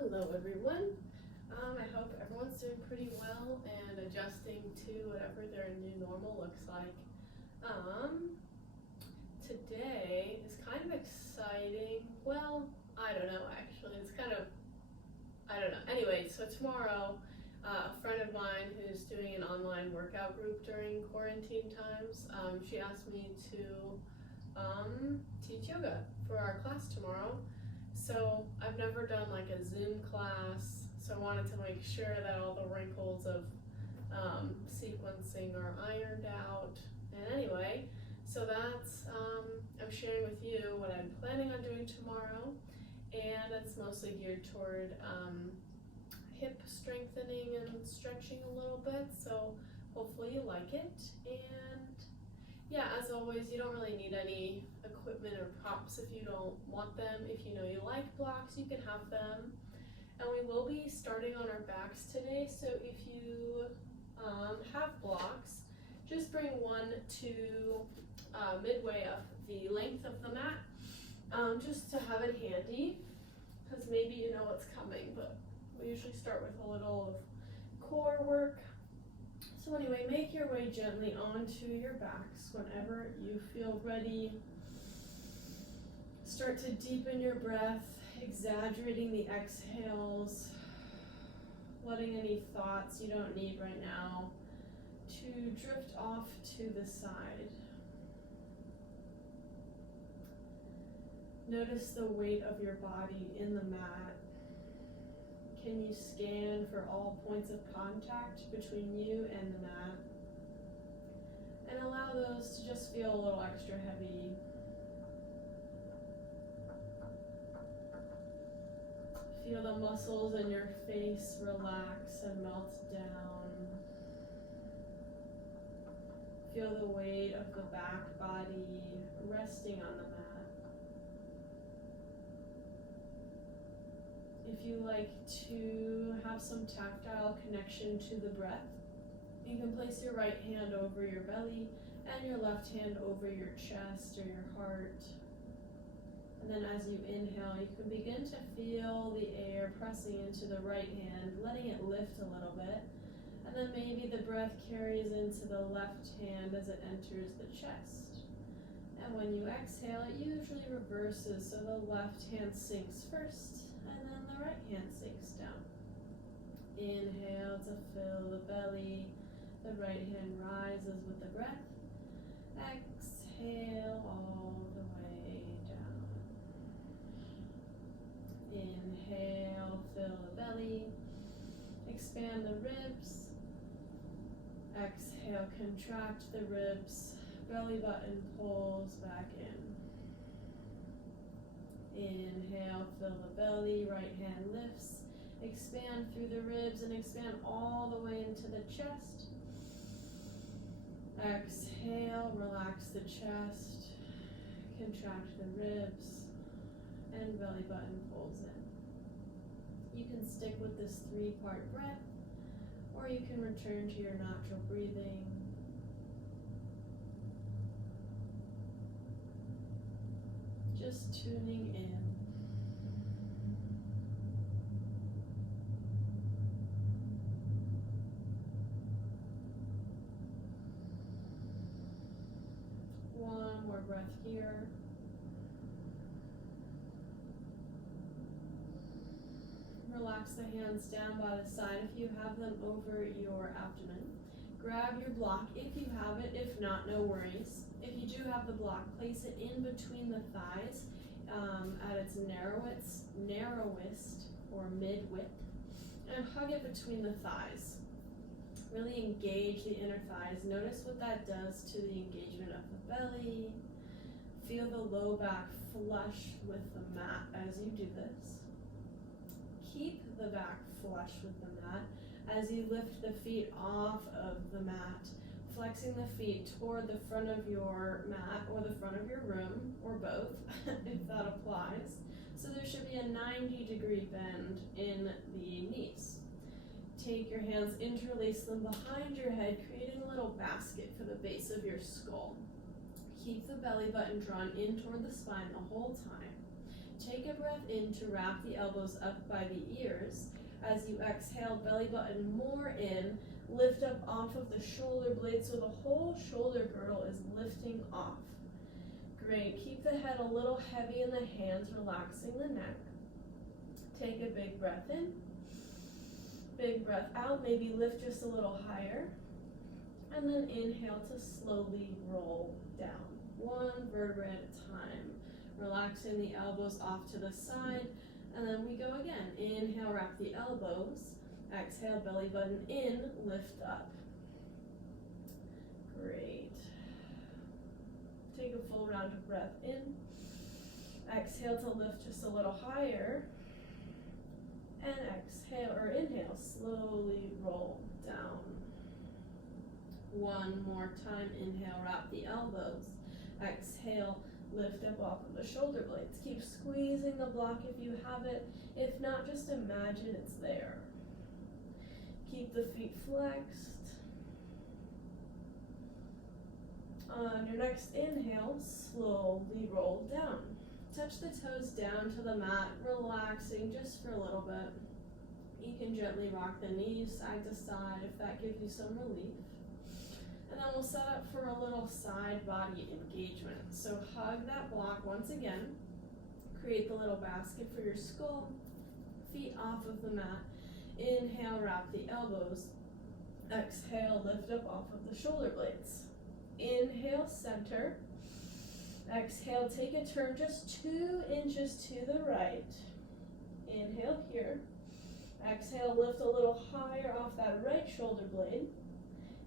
Hello everyone. I hope everyone's doing pretty well and adjusting to whatever their new normal looks like. Today is kind of exciting. Well, I don't know actually. I don't know. Anyway, so tomorrow, a friend of mine who's doing an online workout group during quarantine times, she asked me to teach yoga for our class tomorrow. So I've never done like a Zoom class, so I wanted to make sure that all the wrinkles of sequencing are ironed out. And anyway, so that's, I'm sharing with you what I'm planning on doing tomorrow, and it's mostly geared toward hip strengthening and stretching a little bit, so hopefully you like it. And yeah, as always, you don't really need any equipment or props if you don't want them. If you know you like blocks, you can have them. And we will be starting on our backs today, so if you have blocks, just bring one to midway up the length of the mat, just to have it handy, because maybe you know what's coming, but we usually start with a little of core work. So anyway, make your way gently onto your backs whenever you feel ready. Start to deepen your breath, exaggerating the exhales, letting any thoughts you don't need right now to drift off to the side. Notice the weight of your body in the mat. Can you scan for all points of contact between you and the mat? And allow those to just feel a little extra heavy. Feel the muscles in your face relax and melt down. Feel the weight of the back body resting on the mat. If you like to have some tactile connection to the breath, you can place your right hand over your belly and your left hand over your chest or your heart. And then as you inhale, you can begin to feel the air pressing into the right hand, letting it lift a little bit. And then maybe the breath carries into the left hand as it enters the chest. And when you exhale, it usually reverses, so the left hand sinks first, and then the right hand sinks down. Inhale to fill the belly. The right hand rises with the breath. Exhale all the way down. Inhale, fill the belly. Expand the ribs. Exhale, contract the ribs. Belly button pulls back in. Inhale, fill the belly, right hand lifts. Expand through the ribs and expand all the way into the chest. Exhale, relax the chest, contract the ribs, and belly button pulls in. You can stick with this 3-part breath, or you can return to your natural breathing. Just tuning in. One more breath here. Relax the hands down by the side if you have them over your abdomen. Grab your block if you have it, if not, no worries. If you do have the block, place it in between the thighs at its narrowest or mid-width, and hug it between the thighs. Really engage the inner thighs. Notice what that does to the engagement of the belly. Feel the low back flush with the mat as you do this. Keep the back flush with the mat as you lift the feet off of the mat, flexing the feet toward the front of your mat or the front of your room, or both, if that applies. So there should be a 90-degree bend in the knees. Take your hands, interlace them behind your head, creating a little basket for the base of your skull. Keep the belly button drawn in toward the spine the whole time. Take a breath in to wrap the elbows up by the ears. As you exhale, belly button more in, lift up off of the shoulder blades so the whole shoulder girdle is lifting off. Great, keep the head a little heavy in the hands, relaxing the neck. Take a big breath in, big breath out, maybe lift just a little higher, and then inhale to slowly roll down, one vertebra at a time, relaxing the elbows off to the side. And then we go again. Inhale, wrap the elbows. Exhale, belly button in, lift up. Great. Take a full round of breath in. Exhale to lift just a little higher. And exhale, or inhale, slowly roll down. One more time. Inhale, wrap the elbows. Exhale, lift up off of the shoulder blades. Keep squeezing the block if you have it. If not, just imagine it's there. Keep the feet flexed. On your next inhale, slowly roll down. Touch the toes down to the mat, relaxing just for a little bit. You can gently rock the knees side to side if that gives you some relief. And then we'll set up for a little side body engagement. So hug that block once again. Create the little basket for your skull. Feet off of the mat. Inhale, wrap the elbows. Exhale, lift up off of the shoulder blades. Inhale, center. Exhale, take a turn just 2 inches to the right. Inhale here. Exhale, lift a little higher off that right shoulder blade.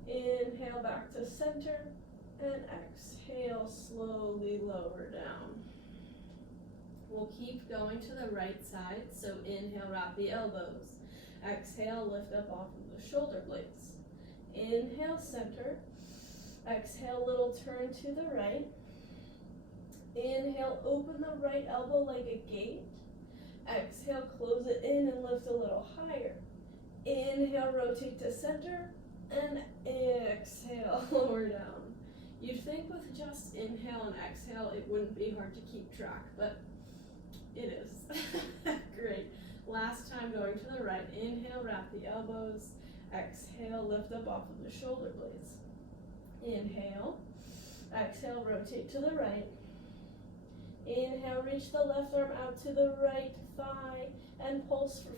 Inhale back to center, and exhale, slowly lower down. We'll keep going to the right side, so inhale, wrap the elbows. Exhale, lift up off of the shoulder blades. Inhale, center. Exhale, little turn to the right. Inhale, open the right elbow like a gate. Exhale, close it in and lift a little higher. Inhale, rotate to center. And exhale, lower down. You'd think with just inhale and exhale it wouldn't be hard to keep track, but it is. Great. Last time, going to the right. Inhale, wrap the elbows. Exhale, lift up off of the shoulder blades. Inhale. Exhale, rotate to the right. Inhale, reach the left arm out to the right thigh and pulse for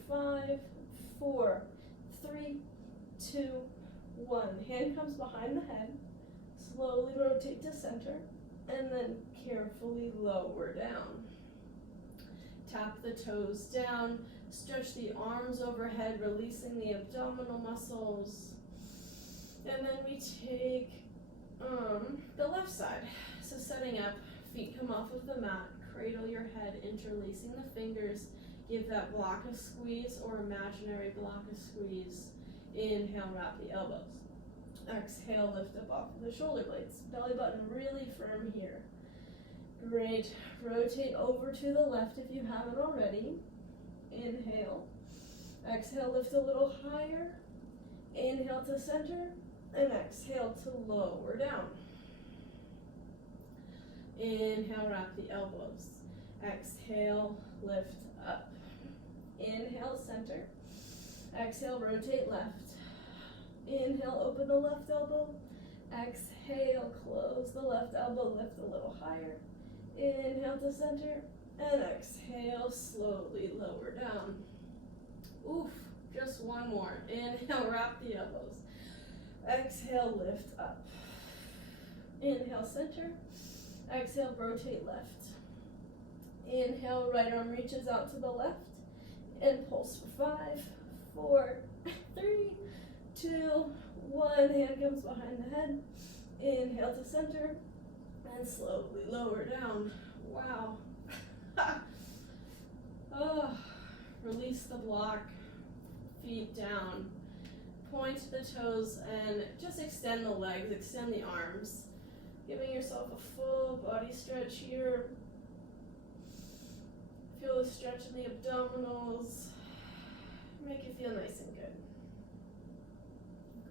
5, 4, 3, 2, 1. Hand comes behind the head. Slowly rotate to center and then carefully lower down. Tap the toes down. Stretch the arms overhead, releasing the abdominal muscles. And then we take the left side. So setting up, feet come off of the mat. Cradle your head, interlacing the fingers. Give that block a squeeze or imaginary block a squeeze. Inhale, wrap the elbows. Exhale, lift up off of the shoulder blades. Belly button really firm here. Great. Rotate over to the left if you haven't already. Inhale. Exhale, lift a little higher. Inhale to center. And exhale to lower down. Inhale, wrap the elbows. Exhale, lift up. Inhale, center. Exhale, rotate left. Inhale, open the left elbow. Exhale, close the left elbow, lift a little higher. Inhale to center, and exhale, slowly lower down. Oof, just one more. Inhale, wrap the elbows. Exhale, lift up. Inhale, center. Exhale, rotate left. Inhale, right arm reaches out to the left. And pulse for 5, 4, 3, 2, 1. Hand comes behind the head. Inhale to center. And slowly lower down. Wow. Oh, release the block. Feet down. Point the toes and just extend the legs, extend the arms. Giving yourself a full body stretch here. Feel the stretch in the abdominals. Make it feel nice and good.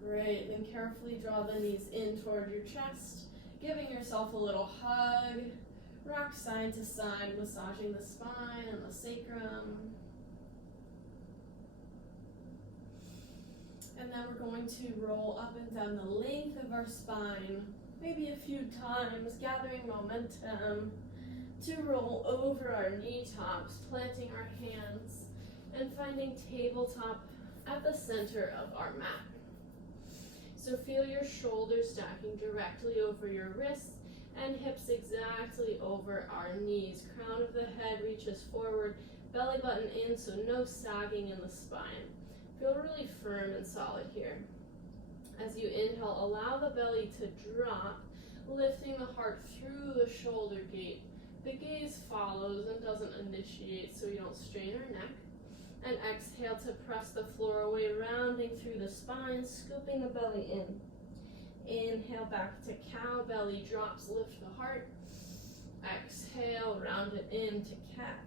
Great, then carefully draw the knees in toward your chest, giving yourself a little hug, Rock side to side, massaging the spine and the sacrum. And then we're going to roll up and down the length of our spine, maybe a few times, gathering momentum to roll over our knee tops, planting our hands, and finding tabletop at the center of our mat. So feel your shoulders stacking directly over your wrists and hips exactly over our knees. Crown of the head reaches forward, belly button in, so no sagging in the spine. Feel really firm and solid here. As you inhale, allow the belly to drop, lifting the heart through the shoulder gate. The gaze follows and doesn't initiate, so you don't strain our neck. And exhale to press the floor away, rounding through the spine, scooping the belly in. Inhale back to cow, belly drops, lift the heart. Exhale, round it into cat.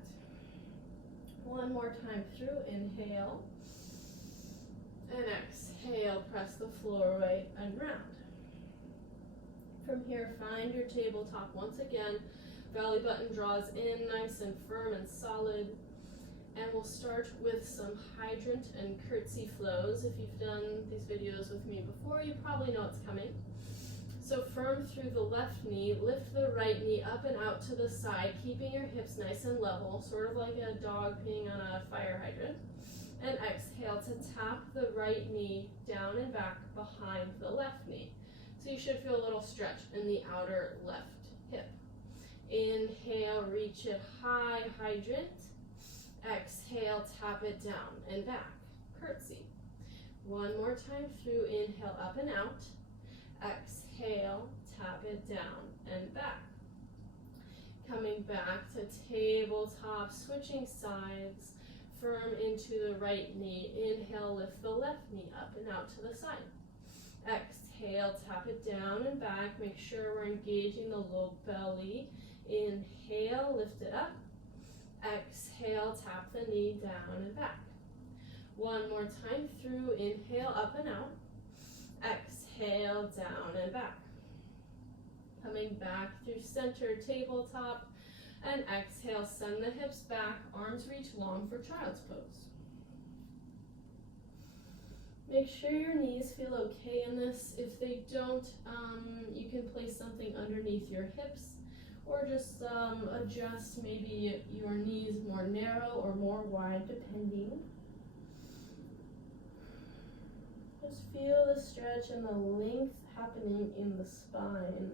One more time through, inhale. And exhale, press the floor away and round. From here, find your tabletop once again. Belly button draws in nice and firm and solid. And we'll start with some hydrant and curtsy flows. If you've done these videos with me before, you probably know it's coming. So firm through the left knee, lift the right knee up and out to the side, keeping your hips nice and level, sort of like a dog peeing on a fire hydrant. And exhale to tap the right knee down and back behind the left knee. So you should feel a little stretch in the outer left hip. Inhale, reach it high, hydrant. Exhale, tap it down and back, curtsy. One more time through, inhale up and out. Exhale, tap it down and back. Coming back to tabletop, switching sides. Firm into the right knee. Inhale, lift the left knee up and out to the side. Exhale, tap it down and back. Make sure we're engaging the low belly. Inhale, lift it up. Exhale, tap the knee down and back. One more time through, inhale, up and out. Exhale, down and back. Coming back through center, tabletop. And exhale, send the hips back, arms reach long for child's pose. Make sure your knees feel okay in this. If they don't, you can place something underneath your hips or just adjust maybe your knees more narrow or more wide depending. Just feel the stretch and the length happening in the spine.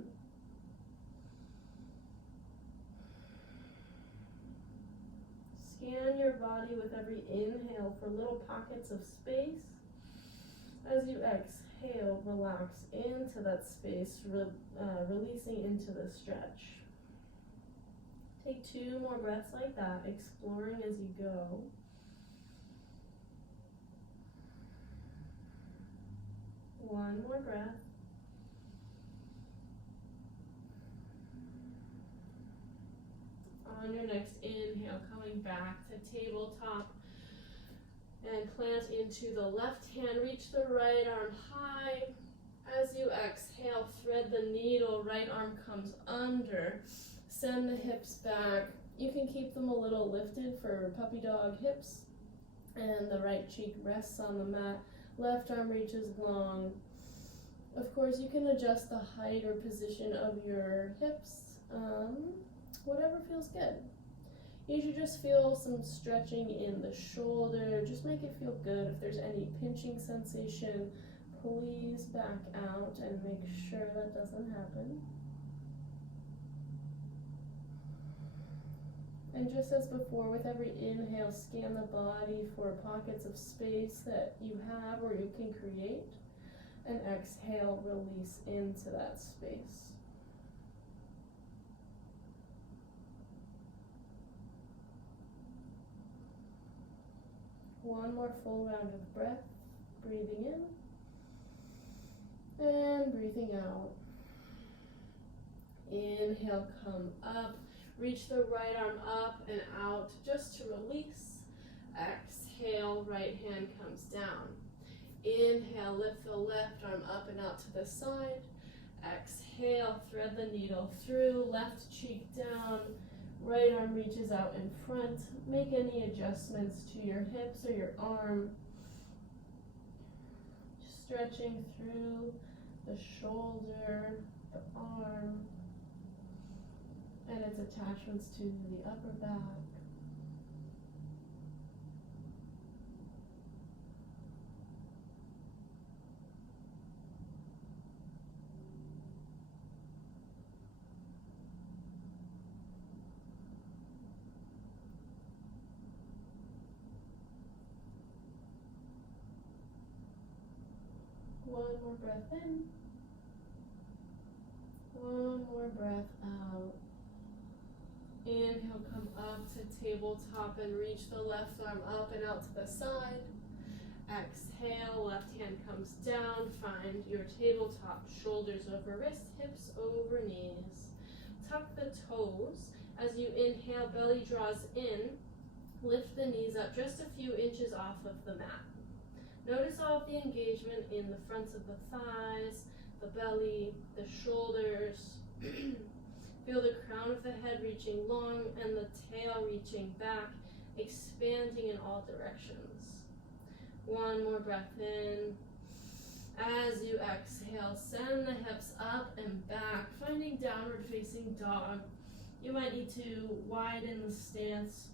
Scan your body with every inhale for little pockets of space. As you exhale, relax into that space, releasing into the stretch. Take 2 more breaths like that, exploring as you go. One more breath. On your next inhale, coming back to tabletop and plant into the left hand, reach the right arm high. As you exhale, thread the needle, right arm comes under, send the hips back. You can keep them a little lifted for puppy dog hips, and the right cheek rests on the mat, left arm reaches long. Of course, you can adjust the height or position of your hips, whatever feels good. You should just feel some stretching in the shoulder. Just make it feel good. If there's any pinching sensation, please back out and make sure that doesn't happen. And just as before, with every inhale, scan the body for pockets of space that you have or you can create. And exhale, release into that space. One more full round of breath, breathing in and breathing out. Inhale, come up, reach the right arm up and out just to release. Exhale, right hand comes down. Inhale, lift the left arm up and out to the side. Exhale, thread the needle through, left cheek down, right arm reaches out in front. Make any adjustments to your hips or your arm. Stretching through the shoulder, the arm, and its attachments to the upper back. One more breath in. One more breath out. Inhale, come up to tabletop and reach the left arm up and out to the side. Exhale, left hand comes down. Find your tabletop, shoulders over wrists, hips over knees. Tuck the toes. As you inhale, belly draws in. Lift the knees up just a few inches off of the mat. Notice all of the engagement in the fronts of the thighs, the belly, the shoulders. Feel the crown of the head reaching long and the tail reaching back, expanding in all directions. One more breath in. As you exhale, send the hips up and back, finding downward facing dog. You might need to widen the stance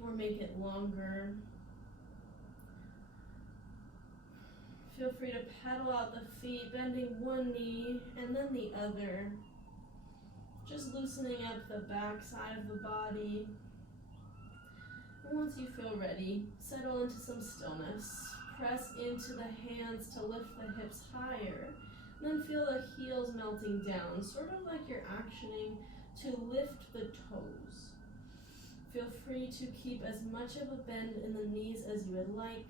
or make it longer. Feel free to pedal out the feet, bending one knee and then the other. Just loosening up the back side of the body. And once you feel ready, settle into some stillness. Press into the hands to lift the hips higher. And then feel the heels melting down, sort of like you're actioning to lift the toes. Feel free to keep as much of a bend in the knees as you would like.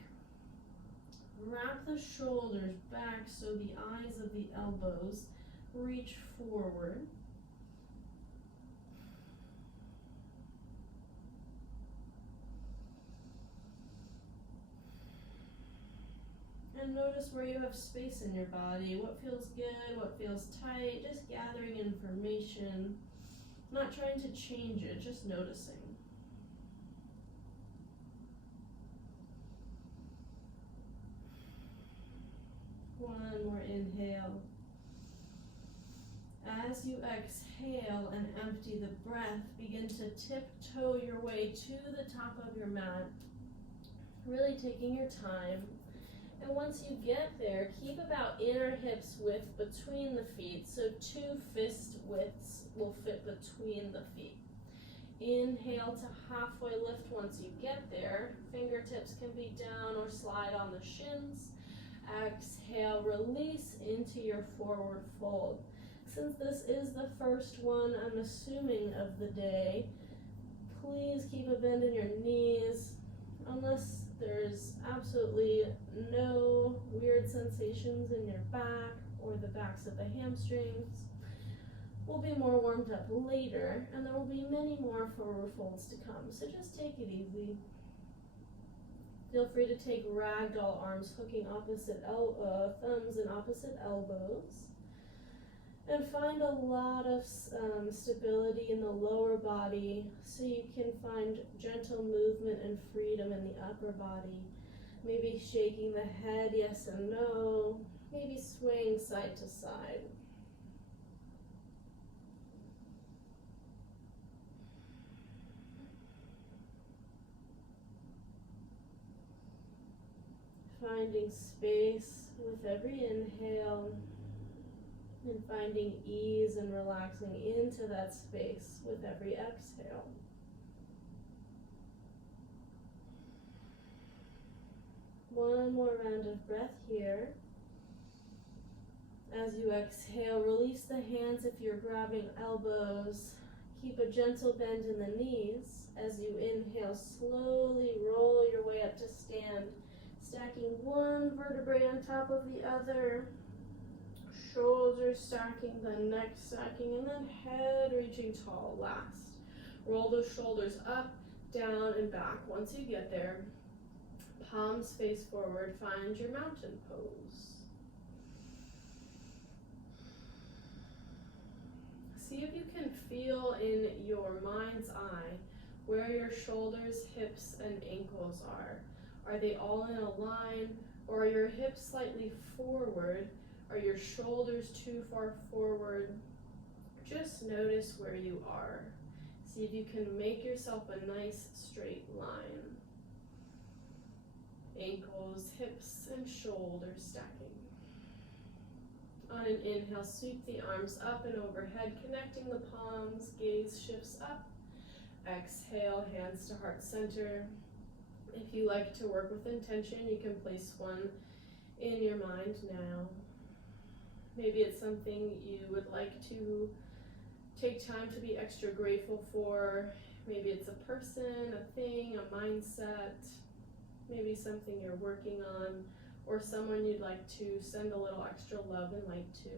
Wrap the shoulders back so the eyes of the elbows reach forward. And notice where you have space in your body, what feels good, what feels tight, just gathering information, not trying to change it, just noticing. One more inhale. As you exhale and empty the breath, begin to tiptoe your way to the top of your mat, really taking your time. And once you get there, keep about inner hips width between the feet, so 2 fist widths will fit between the feet. Inhale to halfway lift once you get there. Fingertips can be down or slide on the shins. Exhale, release into your forward fold. Since this is the first one, I'm assuming, of the day, please keep a bend in your knees, unless there's absolutely no weird sensations in your back or the backs of the hamstrings. We'll be more warmed up later, and there will be many more forward folds to come, so just take it easy. Feel free to take ragdoll arms, hooking opposite thumbs and opposite elbows. And find a lot of stability in the lower body so you can find gentle movement and freedom in the upper body. Maybe shaking the head yes and no, maybe swaying side to side. Finding space with every inhale and finding ease and relaxing into that space with every exhale. One more round of breath here. As you exhale, release the hands if you're grabbing elbows. Keep a gentle bend in the knees. As you inhale, slowly roll your way up to stand, stacking one vertebrae on top of the other. Shoulders stacking, then neck stacking, and then head reaching tall last. Roll those shoulders up, down, and back. Once you get there, palms face forward, find your mountain pose. see if you can feel in your mind's eye where your shoulders, hips, and ankles are. Are they all in a line, or are your hips slightly forward? Are your shoulders too far forward? Just notice where you are. See if you can make yourself a nice straight line. Ankles, hips, and shoulders stacking. On an inhale, sweep the arms up and overhead, connecting the palms, gaze shifts up. Exhale, hands to heart center. If you like to work with intention, you can place one in your mind now. Maybe it's something you would like to take time to be extra grateful for. Maybe it's a person, a thing, a mindset, maybe something you're working on, or someone you'd like to send a little extra love and light to.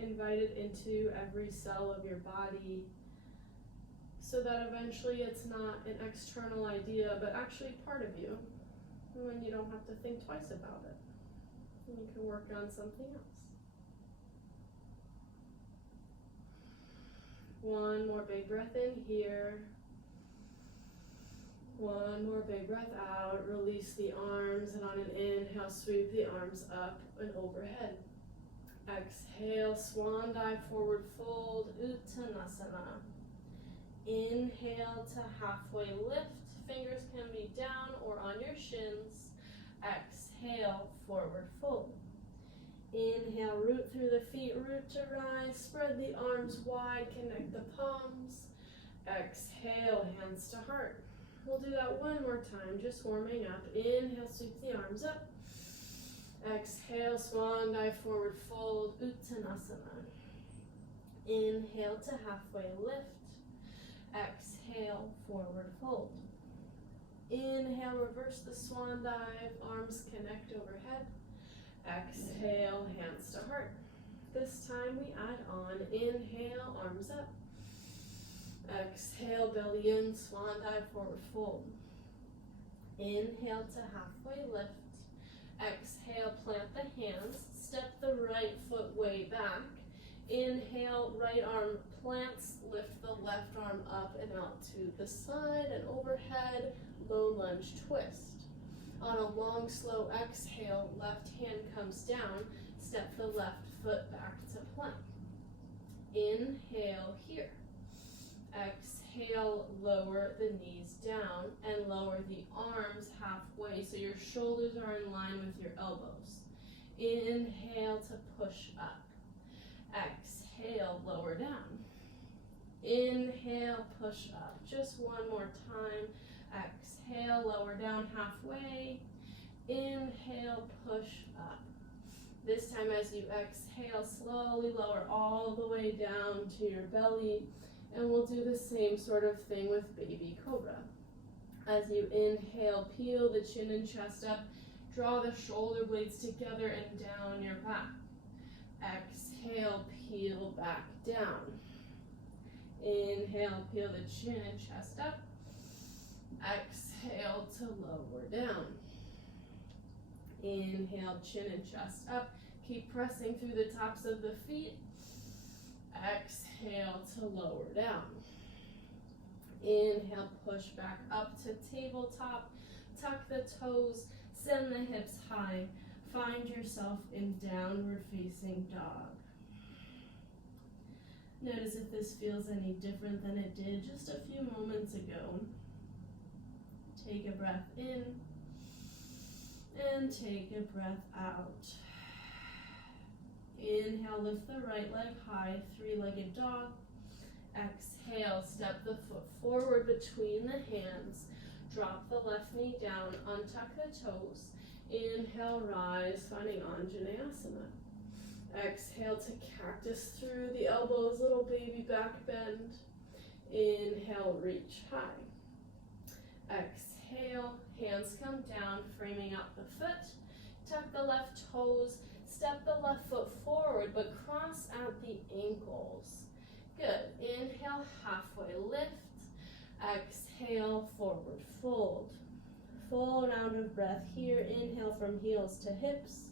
Invite it into every cell of your body so that eventually it's not an external idea, but actually part of you. And then you don't have to think twice about it. And you can work on something else. One more big breath in here. One more big breath out. Release the arms, and on an inhale, sweep the arms up and overhead. Exhale, swan dive, forward fold, Uttanasana. Inhale to halfway lift. Fingers can be down or on your shins. Exhale, forward fold. Inhale, root through the feet, root to rise. Spread the arms wide, connect the palms. Exhale, hands to heart. We'll do that one more time, just warming up. Inhale, sweep the arms up. Exhale, swan dive, forward fold, Uttanasana. Inhale to halfway lift. Exhale, forward fold. Inhale, reverse the swan dive, arms connect overhead. Exhale, hands to heart. This time we add on. Inhale, arms up. Exhale, belly in, swan dive, forward fold. Inhale to halfway lift. Exhale, plant the hands, step the right foot way back. Inhale, right arm plants, lift the left arm up and out to the side and overhead, low lunge twist. On a long, slow exhale, left hand comes down, step the left foot back to plank. Inhale here. Exhale, lower the knees down and lower the arms halfway so your shoulders are in line with your elbows. Inhale to push up. Exhale, lower down. Inhale, push up. Just one more time. Exhale, lower down halfway. Inhale, push up. This time as you exhale, slowly lower all the way down to your belly. And we'll do the same sort of thing with baby cobra. As you inhale, peel the chin and chest up. Draw the shoulder blades together and down your back. Exhale, peel back down. Inhale, peel the chin and chest up. Exhale to lower down. Inhale, chin and chest up. Keep pressing through the tops of the feet. Exhale to lower down. Inhale, push back up to tabletop. Tuck the toes, send the hips high. Find yourself in downward facing dog. Notice if this feels any different than it did just a few moments ago. Take a breath in and take a breath out. Inhale, lift the right leg high, three-legged dog. Exhale, step the foot forward between the hands. Drop the left knee down, untuck the toes. Inhale, rise, finding Anjaneyasana. Exhale to cactus through the elbows, little baby back bend. Inhale, reach high. Exhale, hands come down, framing out the foot. Tuck the left toes, step the left foot forward, but cross out the ankles. Good. Inhale, halfway lift. Exhale, forward fold. Full round of breath here. Inhale from heels to hips.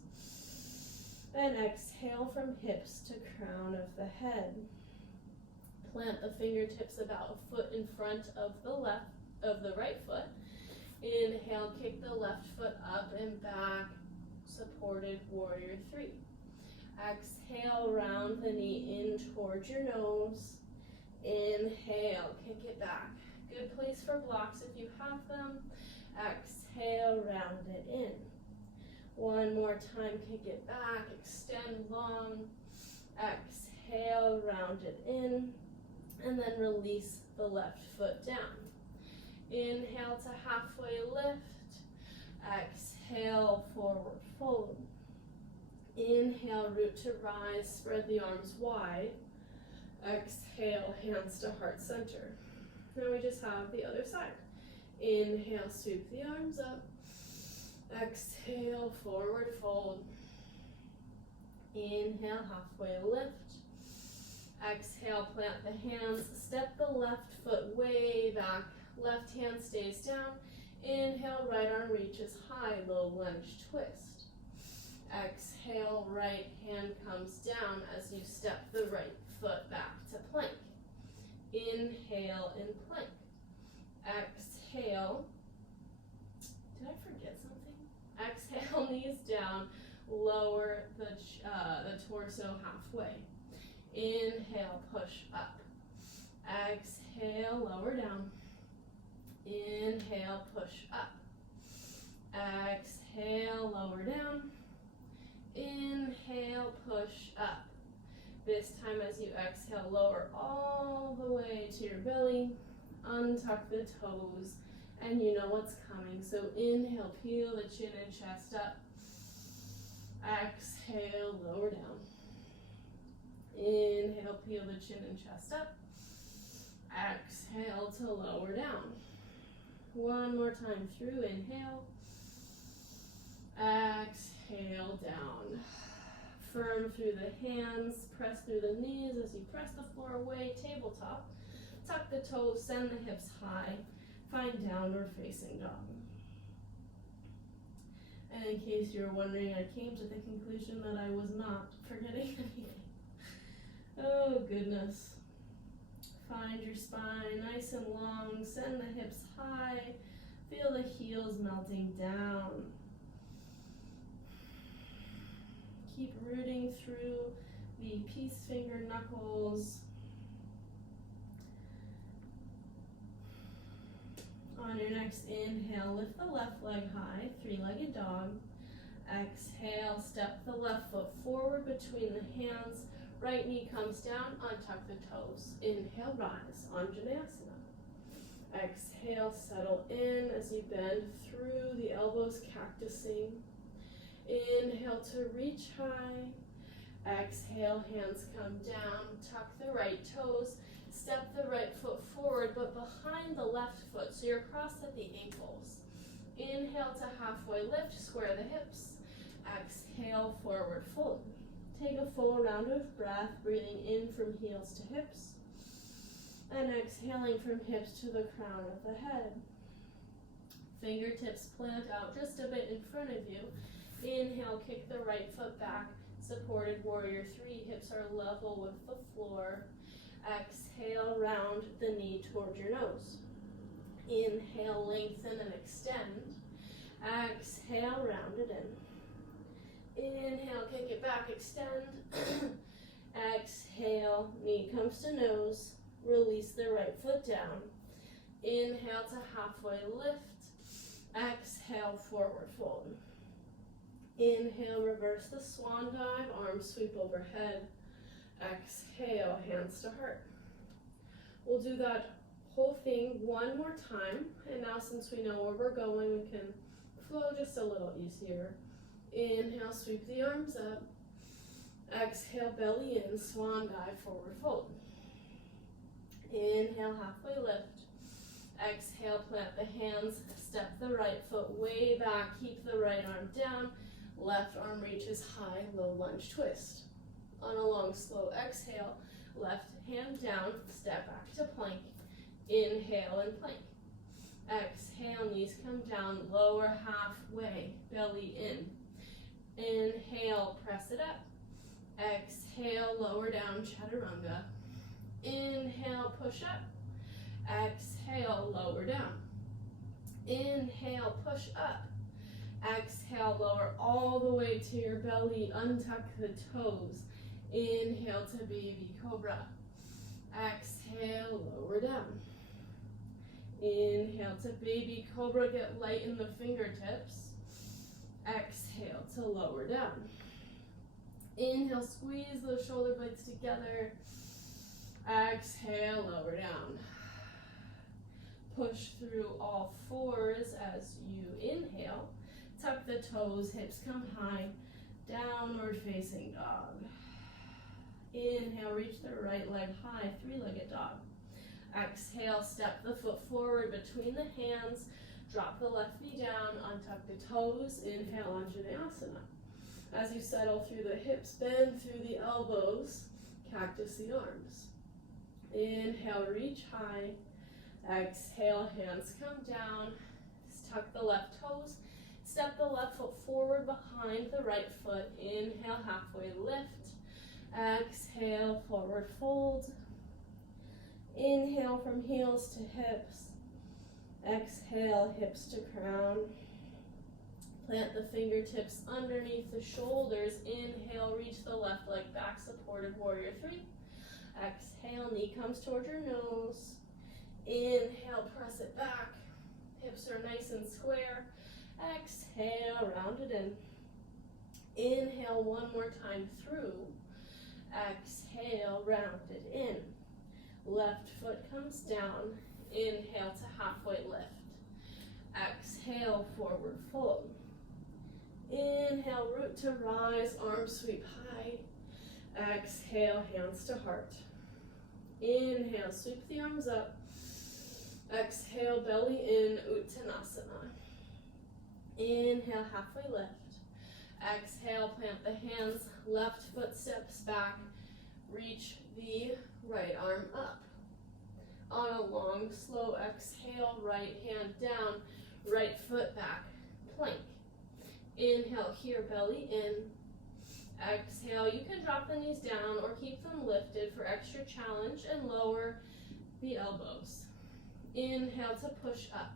And exhale from hips to crown of the head. Plant the fingertips about a foot in front of the right foot. Inhale, kick the left foot up and back, supported warrior three. Exhale, round the knee in towards your nose. Inhale, kick it back. Good place for blocks if you have them. Exhale, round it in. One more time, kick it back, extend long. Exhale, round it in, and then release the left foot down. Inhale to halfway lift. Exhale, forward fold. Inhale, root to rise, spread the arms wide. Exhale, hands to heart center. Now we just have the other side. Inhale, sweep the arms up. Exhale, forward fold. Inhale, halfway lift. Exhale, plant the hands. Step the left foot way back. Left hand stays down. Inhale, right arm reaches high, low lunge twist. Exhale, right hand comes down as you step the right foot back to plank. Inhale in plank. Exhale. Did I forget something? Exhale, knees down, lower the torso halfway. Inhale, push up. Exhale, lower down. Inhale, push up. Exhale, lower down. Inhale, push up. This time as you exhale, lower all the way to your belly. Untuck the toes, and you know what's coming. So inhale, peel the chin and chest up. Exhale, lower down. Inhale, peel the chin and chest up. Exhale to lower down. One more time through, inhale. Exhale, down. Firm through the hands, press through the knees as you press the floor away, tabletop. Tuck the toes, send the hips high. Find downward facing dog. And in case you're wondering, I came to the conclusion that I was not forgetting anything. Oh goodness. Find your spine nice and long, send the hips high. Feel the heels melting down. Keep rooting through the peace finger knuckles. On your next inhale, lift the left leg high, three-legged dog. Exhale, step the left foot forward between the hands. Right knee comes down, untuck the toes. Inhale, rise, Anjaneyasana. Exhale, settle in as you bend through the elbows, cactusing. Inhale to reach high. Exhale, hands come down, tuck the right toes. Step the right foot forward, but behind the left foot, so you're crossed at the ankles. Inhale to halfway lift, square the hips. Exhale, forward fold. Take a full round of breath, breathing in from heels to hips, and exhaling from hips to the crown of the head. Fingertips plant out just a bit in front of you. Inhale, kick the right foot back, supported warrior three, hips are level with the floor. Exhale, round the knee toward your nose. Inhale, lengthen and extend. Exhale, round it in. Inhale, kick it back, extend. Exhale, knee comes to nose. Release the right foot down. Inhale to halfway lift. Exhale, forward fold. Inhale, reverse the swan dive, arms sweep overhead. Exhale, hands to heart. We'll do that whole thing one more time, and now since we know where we're going, we can flow just a little easier. Inhale, sweep the arms up. Exhale, belly in, swan dive, forward fold. Inhale, halfway lift. Exhale, plant the hands, step the right foot way back, keep the right arm down, left arm reaches high, low lunge twist. On a long, slow exhale, left hand down, step back to plank. Inhale and plank. Exhale, knees come down, lower halfway, belly in. Inhale, press it up. Exhale, lower down, chaturanga. Inhale, push up. Exhale, lower down. Inhale, push up. Exhale, lower all the way to your belly. Untuck the toes. Inhale to baby cobra. Exhale, lower down. Inhale to baby cobra. Get light in the fingertips. Exhale to lower down. Inhale, squeeze those shoulder blades together. Exhale, lower down. Push through all fours as you inhale. Tuck the toes, hips come high. Downward facing dog. Inhale, reach the right leg high, three-legged dog. Exhale, step the foot forward between the hands. Drop the left knee down, untuck the toes. Inhale, Anjaneyasana. As you settle through the hips, bend through the elbows. Cactus the arms. Inhale, reach high. Exhale, hands come down. Tuck the left toes. Step the left foot forward behind the right foot. Inhale, halfway lift. Exhale, forward fold. Inhale from heels to hips. Exhale, hips to crown. Plant the fingertips underneath the shoulders. Inhale, reach the left leg back, supported warrior three. Exhale, knee comes toward your nose. Inhale, press it back. Hips are nice and square. Exhale, round it in. Inhale one more time through. Exhale, round it in. Left foot comes down. Inhale to halfway lift. Exhale, forward fold. Inhale, root to rise, arms sweep high. Exhale, hands to heart. Inhale, sweep the arms up. Exhale, belly in, Uttanasana. Inhale, halfway lift. Exhale, plant the hands, left foot steps back. Reach the right arm up. On a long, slow exhale, right hand down, right foot back, plank. Inhale here, belly in. Exhale, you can drop the knees down or keep them lifted for extra challenge and lower the elbows. Inhale to push up.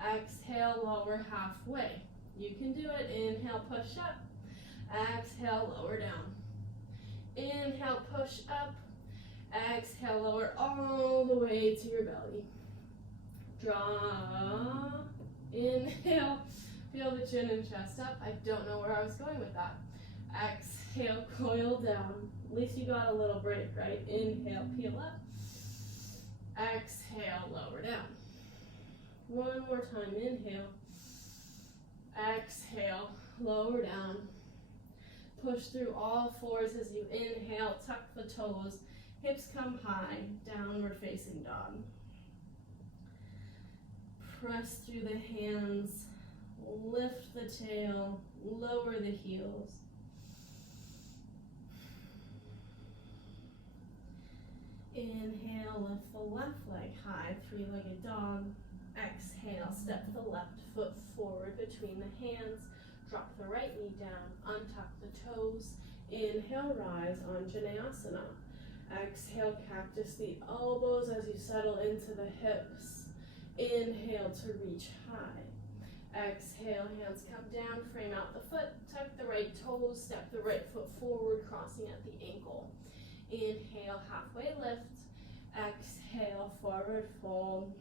Exhale, lower halfway. You can do it. Inhale, push up. Exhale, lower down. Inhale, push up. Exhale, lower all the way to your belly. Draw. Inhale, feel the chin and chest up. I don't know where I was going with that. Exhale, coil down. At least you got a little break, right? Inhale, peel up. Exhale, lower down. One more time, inhale. Exhale, lower down. Push through all fours as you inhale, tuck the toes, hips come high, downward facing dog. Press through the hands, lift the tail, lower the heels. Inhale, lift the left leg high, three-legged dog. Exhale, step the left foot forward between the hands. Drop the right knee down, untuck the toes. Inhale, rise, Anjaneyasana. Exhale, cactus the elbows as you settle into the hips. Inhale to reach high. Exhale, hands come down, frame out the foot, tuck the right toes, step the right foot forward, crossing at the ankle. Inhale, halfway lift. Exhale, forward fold.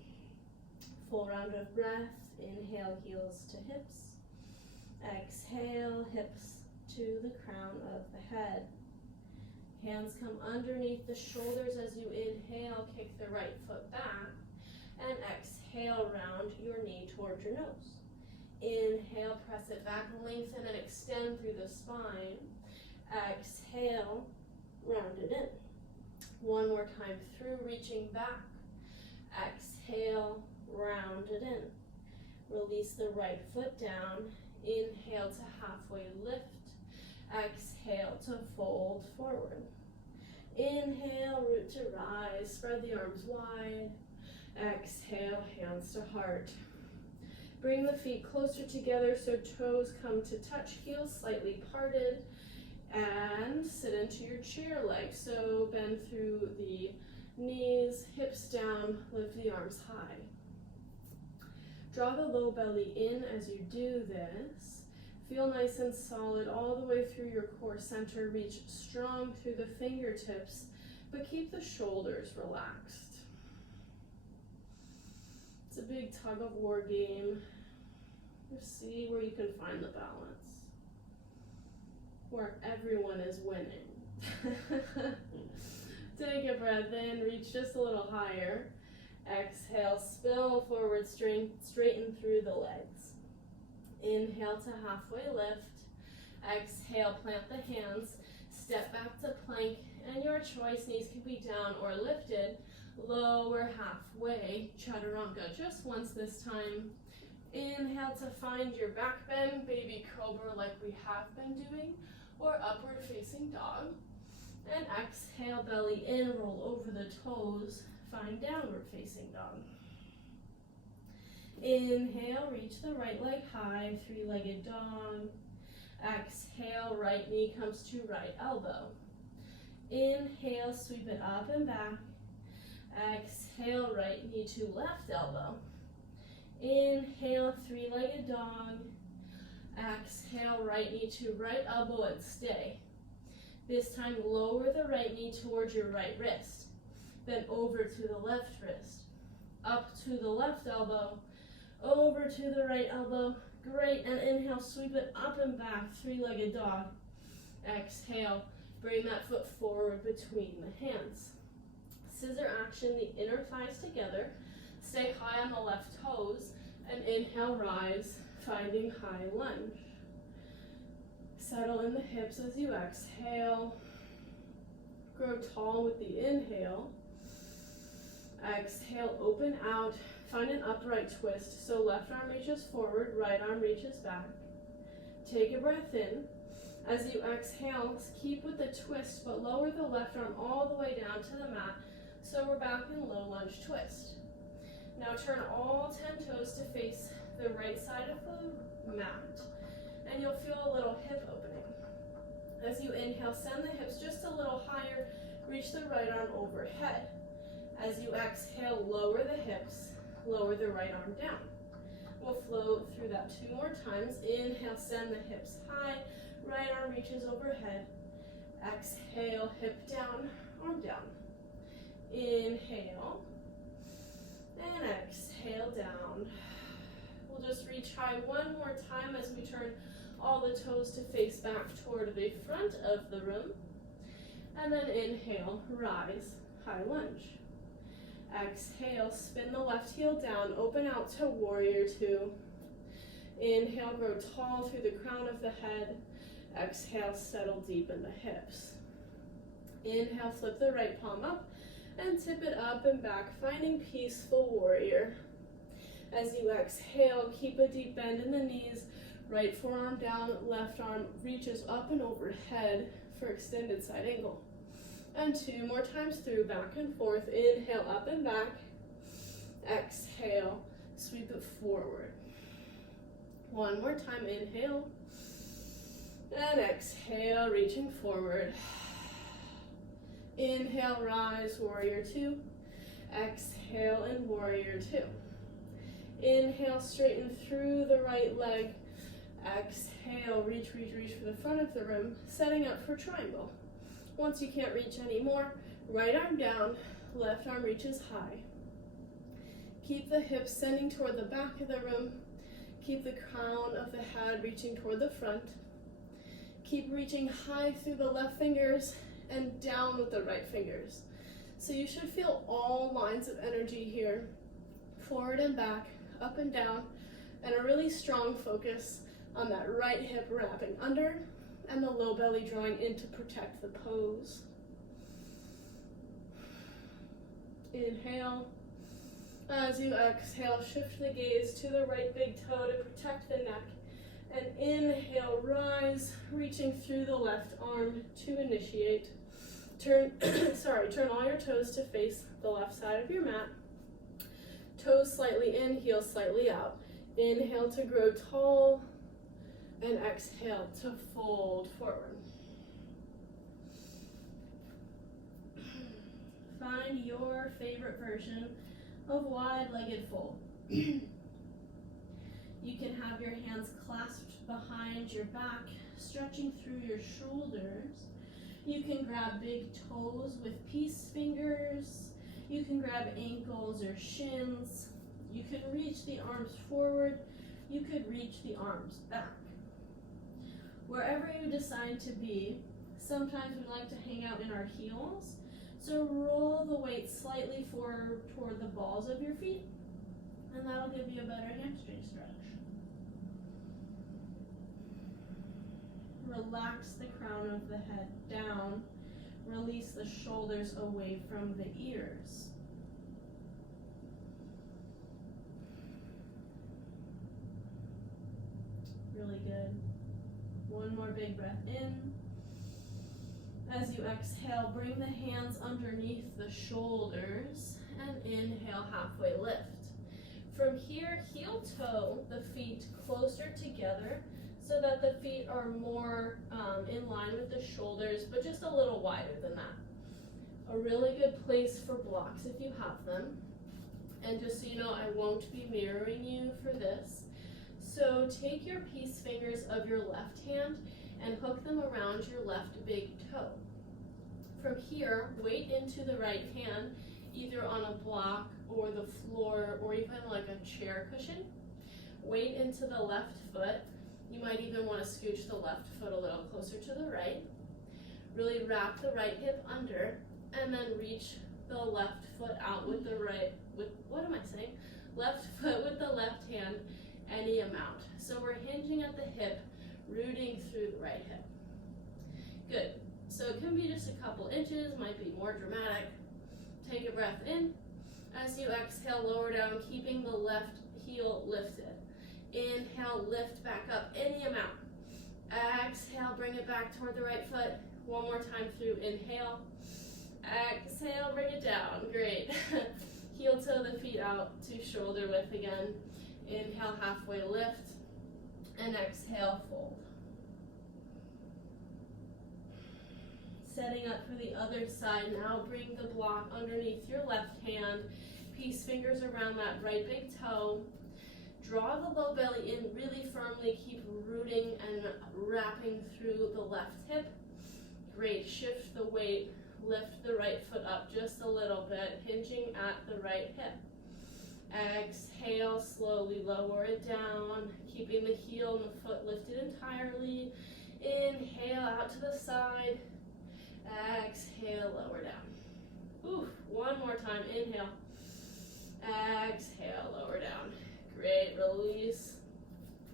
Full round of breath. Inhale, heels to hips. Exhale, hips to the crown of the head. Hands come underneath the shoulders as you inhale, kick the right foot back. And exhale, round your knee towards your nose. Inhale, press it back, lengthen and extend through the spine. Exhale, round it in. One more time through, reaching back. Exhale, round it in. Release the right foot down. Inhale to halfway lift. Exhale to fold forward. Inhale, root to rise. Spread the arms wide. Exhale, hands to heart. Bring the feet closer together so toes come to touch, heels slightly parted, and sit into your chair leg. So bend through the knees, hips down, lift the arms high. Draw the low belly in as you do this. Feel nice and solid all the way through your core center. Reach strong through the fingertips, but keep the shoulders relaxed. It's a big tug of war game. Just see where you can find the balance, where everyone is winning. Take a breath in, reach just a little higher. Exhale, spill forward, straighten through the legs. Inhale to halfway lift. Exhale, plant the hands, step back to plank, and your choice, knees can be down or lifted. Lower halfway, chaturanga, just once this time. Inhale to find your back bend, baby cobra like we have been doing, or upward facing dog. And exhale, belly in, roll over the toes, find downward facing dog. Inhale, reach the right leg high, three-legged dog. Exhale, right knee comes to right elbow. Inhale, sweep it up and back. Exhale, right knee to left elbow. Inhale, three-legged dog. Exhale, right knee to right elbow and stay. This time, lower the right knee towards your right wrist. Then over to the left wrist. Up to the left elbow. Over to the right elbow. Great, and inhale, sweep it up and back, three-legged dog. Exhale, bring that foot forward between the hands. Scissor action, the inner thighs together. Stay high on the left toes, and inhale, rise, finding high lunge. Settle in the hips as you exhale. Grow tall with the inhale. Exhale, open out. Find an upright twist. So left arm reaches forward, right arm reaches back. Take a breath in. As you exhale, keep with the twist, but lower the left arm all the way down to the mat. So we're back in low lunge twist. Now turn all 10 toes to face the right side of the mat, and you'll feel a little hip opening. As you inhale, send the hips just a little higher, reach the right arm overhead. As you exhale, lower the hips, lower the right arm down. We'll flow through that 2 more times. Inhale, send the hips high, right arm reaches overhead. Exhale, hip down, arm down. Inhale, and exhale down. We'll just reach high one more time as we turn all the toes to face back toward the front of the room. And then inhale, rise, high lunge. Exhale, spin the left heel down, open out to warrior 2. Inhale, grow tall through the crown of the head. Exhale, settle deep in the hips. Inhale, flip the right palm up and tip it up and back, finding peaceful warrior. As you exhale, keep a deep bend in the knees, right forearm down, left arm reaches up and overhead for extended side angle. And 2 more times through, back and forth. Inhale, up and back. Exhale, sweep it forward. 1 more time, inhale. And exhale, reaching forward. Inhale, rise, warrior 2. Exhale, and warrior 2. Inhale, straighten through the right leg. Exhale, reach for the front of the room, setting up for triangle. Once you can't reach anymore, right arm down, left arm reaches high. Keep the hips sending toward the back of the room. Keep the crown of the head reaching toward the front. Keep reaching high through the left fingers and down with the right fingers. So you should feel all lines of energy here, forward and back, up and down, and a really strong focus on that right hip wrapping under and the low belly drawing in to protect the pose. Inhale. As you exhale, shift the gaze to the right big toe to protect the neck. And inhale, rise, reaching through the left arm to initiate. Turn all your toes to face the left side of your mat. Toes slightly in, heels slightly out. Inhale to grow tall, and exhale to fold forward. Find your favorite version of wide-legged fold. You can have your hands clasped behind your back, stretching through your shoulders. You can grab big toes with peace fingers. You can grab ankles or shins. You can reach the arms forward. You could reach the arms back. Wherever you decide to be, sometimes we like to hang out in our heels. So roll the weight slightly forward toward the balls of your feet, and that'll give you a better hamstring stretch. Relax the crown of the head down. Release the shoulders away from the ears. Really good. One more big breath in. As you exhale, bring the hands underneath the shoulders and inhale, halfway lift. From here, heel toe the feet closer together so that the feet are more in line with the shoulders, but just a little wider than that. A really good place for blocks if you have them. And just so you know, I won't be mirroring you for this. So take your peace fingers of your left hand and hook them around your left big toe. From here, weight into the right hand, either on a block or the floor or even like a chair cushion. Weight into the left foot. You might even want to scooch the left foot a little closer to the right. Really wrap the right hip under and then reach the left foot out with the right, left foot with the left hand any amount. So we're hinging at the hip, rooting through the right hip. Good. So it can be just a couple inches, might be more dramatic. Take a breath in. As you exhale, lower down, keeping the left heel lifted. Inhale, lift back up any amount. Exhale, bring it back toward the right foot. One more time through inhale. Exhale, bring it down. Great. Heel toe the feet out to shoulder width again. Inhale, halfway lift. And exhale, fold. Setting up for the other side now, bring the block underneath your left hand. Peace fingers around that right big toe. Draw the low belly in really firmly. Keep rooting and wrapping through the left hip. Great. Shift the weight. Lift the right foot up just a little bit, hinging at the right hip. Exhale, slowly lower it down, keeping the heel and the foot lifted entirely. Inhale out to the side. Exhale, lower down. Ooh, one more time. Inhale. Exhale, lower down. Great. Release.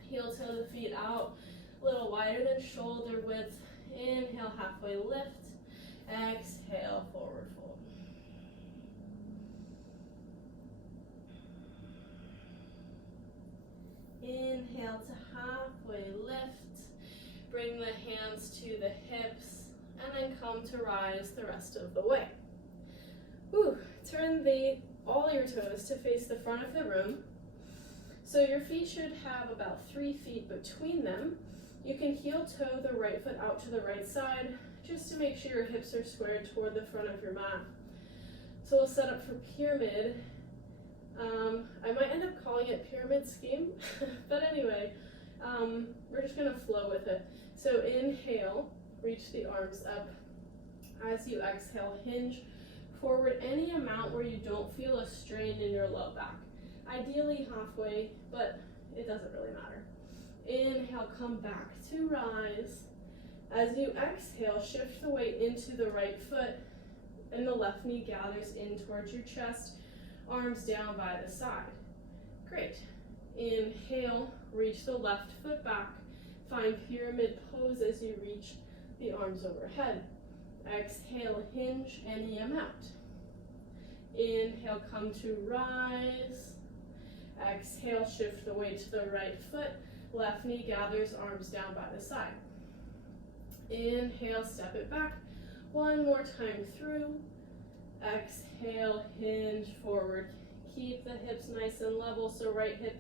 Heel toe the feet out, a little wider than shoulder width. Inhale, halfway lift. Exhale, forward fold. Inhale to halfway lift. Bring the hands to the hips and then come to rise the rest of the way. Whew. Turn all your toes to face the front of the room. So your feet should have about 3 feet between them. You can heel toe the right foot out to the right side just to make sure your hips are squared toward the front of your mat. So we'll set up for pyramid. I might end up calling it pyramid scheme, but anyway, we're just gonna flow with it. So inhale, reach the arms up. As you exhale, hinge forward any amount where you don't feel a strain in your low back. Ideally halfway, but it doesn't really matter. Inhale, come back to rise. As you exhale, shift the weight into the right foot and the left knee gathers in towards your chest, arms down by the side. Great. Inhale, reach the left foot back. Find pyramid pose as you reach the arms overhead. Exhale, hinge any amount. Inhale, come to rise. Exhale, shift the weight to the right foot. Left knee gathers, arms down by the side. Inhale, step it back. One more time through. Exhale, hinge forward. Keep the hips nice and level, so right hip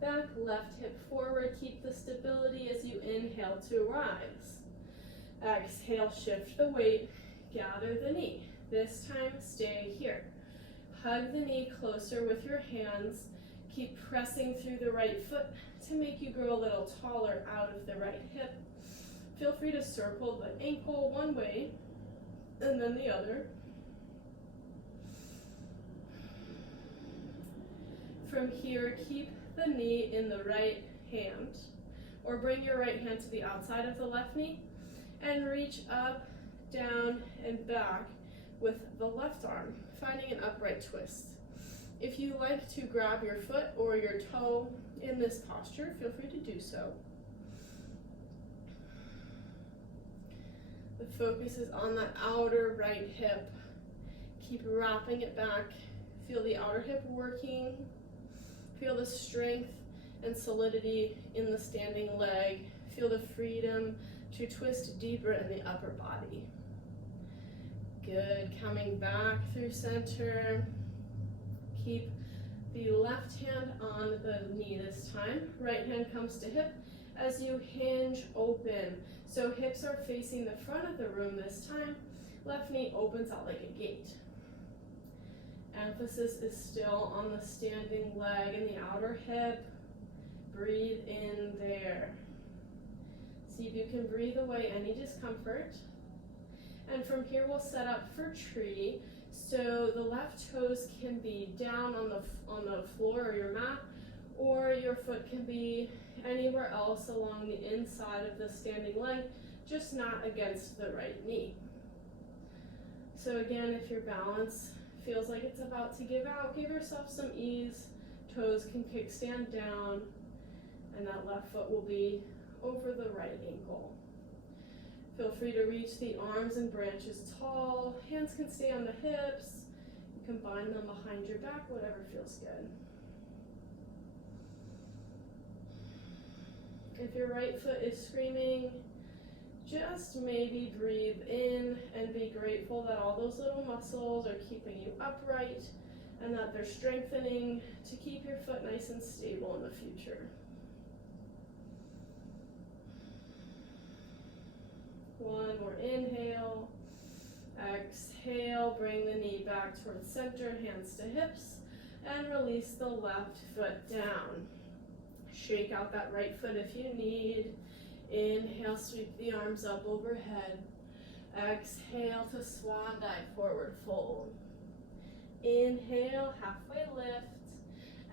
back, left hip forward. Keep the stability as you inhale to rise. Exhale, shift the weight, gather the knee. This time, stay here. Hug the knee closer with your hands. Keep pressing through the right foot to make you grow a little taller out of the right hip. Feel free to circle the ankle one way and then the other. From here, keep the knee in the right hand, or bring your right hand to the outside of the left knee and reach up, down, and back with the left arm, finding an upright twist. If you like to grab your foot or your toe in this posture, feel free to do so. The focus is on that outer right hip. Keep wrapping it back. Feel the outer hip working. Feel the strength and solidity in the standing leg. Feel the freedom to twist deeper in the upper body. Good, coming back through center. Keep the left hand on the knee this time. Right hand comes to hip as you hinge open. So hips are facing the front of the room this time. Left knee opens out like a gate. Emphasis is still on the standing leg and the outer hip. Breathe in there. See if you can breathe away any discomfort. And from here we'll set up for tree. So the left toes can be down on the floor or your mat, or your foot can be anywhere else along the inside of the standing leg, just not against the right knee. So again, if your balance feels like it's about to give out, give yourself some ease. Toes can kickstand down, and that left foot will be over the right ankle. Feel free to reach the arms and branches tall. Hands can stay on the hips. Combine them behind your back, whatever feels good. If your right foot is screaming, just maybe breathe in and be grateful that all those little muscles are keeping you upright and that they're strengthening to keep your foot nice and stable in the future. One more inhale. Exhale, bring the knee back towards center, hands to hips, and release the left foot down. Shake out that right foot if you need. Inhale, sweep the arms up overhead. Exhale to swan dive, forward fold. Inhale, halfway lift.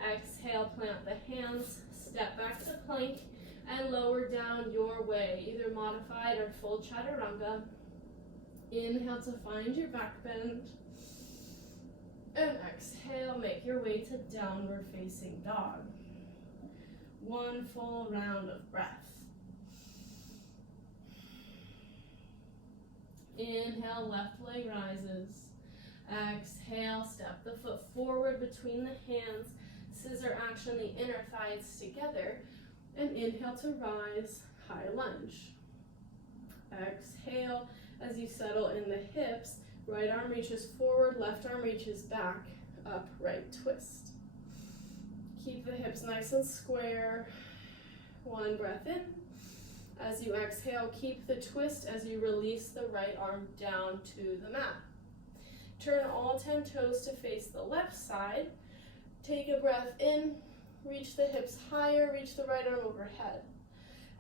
Exhale, plant the hands, step back to plank, and lower down your way, either modified or full chaturanga. Inhale to find your back bend. And exhale, make your way to downward facing dog. One full round of breath. Inhale, left leg rises. Exhale, step the foot forward between the hands. Scissor action, the inner thighs together. And inhale to rise, high lunge. Exhale, as you settle in the hips, right arm reaches forward, left arm reaches back, upright twist. Keep the hips nice and square. One breath in. As you exhale, keep the twist as you release the right arm down to the mat. Turn all 10 toes to face the left side. Take a breath in, reach the hips higher, reach the right arm overhead.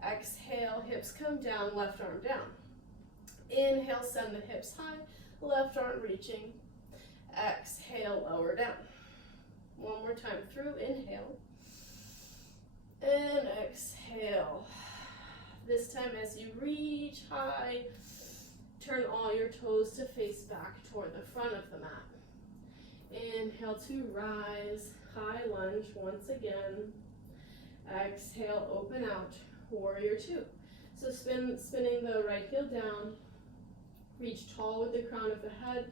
Exhale, hips come down, left arm down. Inhale, send the hips high, left arm reaching. Exhale, lower down. One more time through, inhale. And exhale. This time as you reach high, turn all your toes to face back toward the front of the mat. Inhale to rise, high lunge once again. Exhale, open out, warrior two. So spinning the right heel down, reach tall with the crown of the head,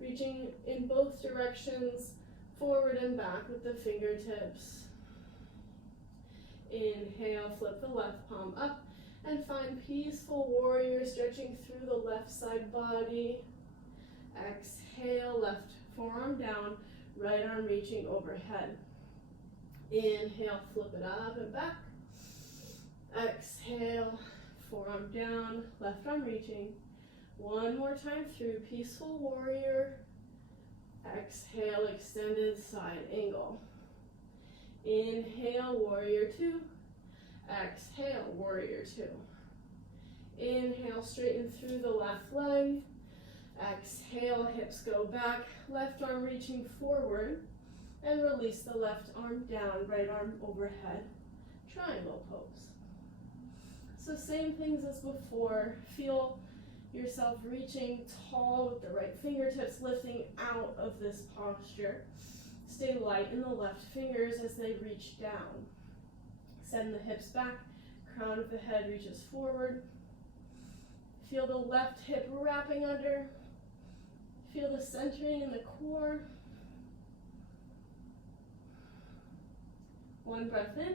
reaching in both directions, forward and back with the fingertips. Inhale, flip the left palm up and find peaceful warrior, stretching through the left side body. Exhale, left forearm down, right arm reaching overhead. Inhale, flip it up and back. Exhale, forearm down, left arm reaching. One more time through, peaceful warrior. Exhale, extended side angle. Inhale, warrior two. Exhale, warrior two. Inhale, straighten through the left leg. Exhale, hips go back, left arm reaching forward, and release the left arm down, right arm overhead, triangle pose. So same things as before. Feel yourself reaching tall with the right fingertips lifting out of this posture. Stay light in the left fingers as they reach down. Send the hips back, crown of the head reaches forward. Feel the left hip wrapping under. Feel the centering in the core. One breath in.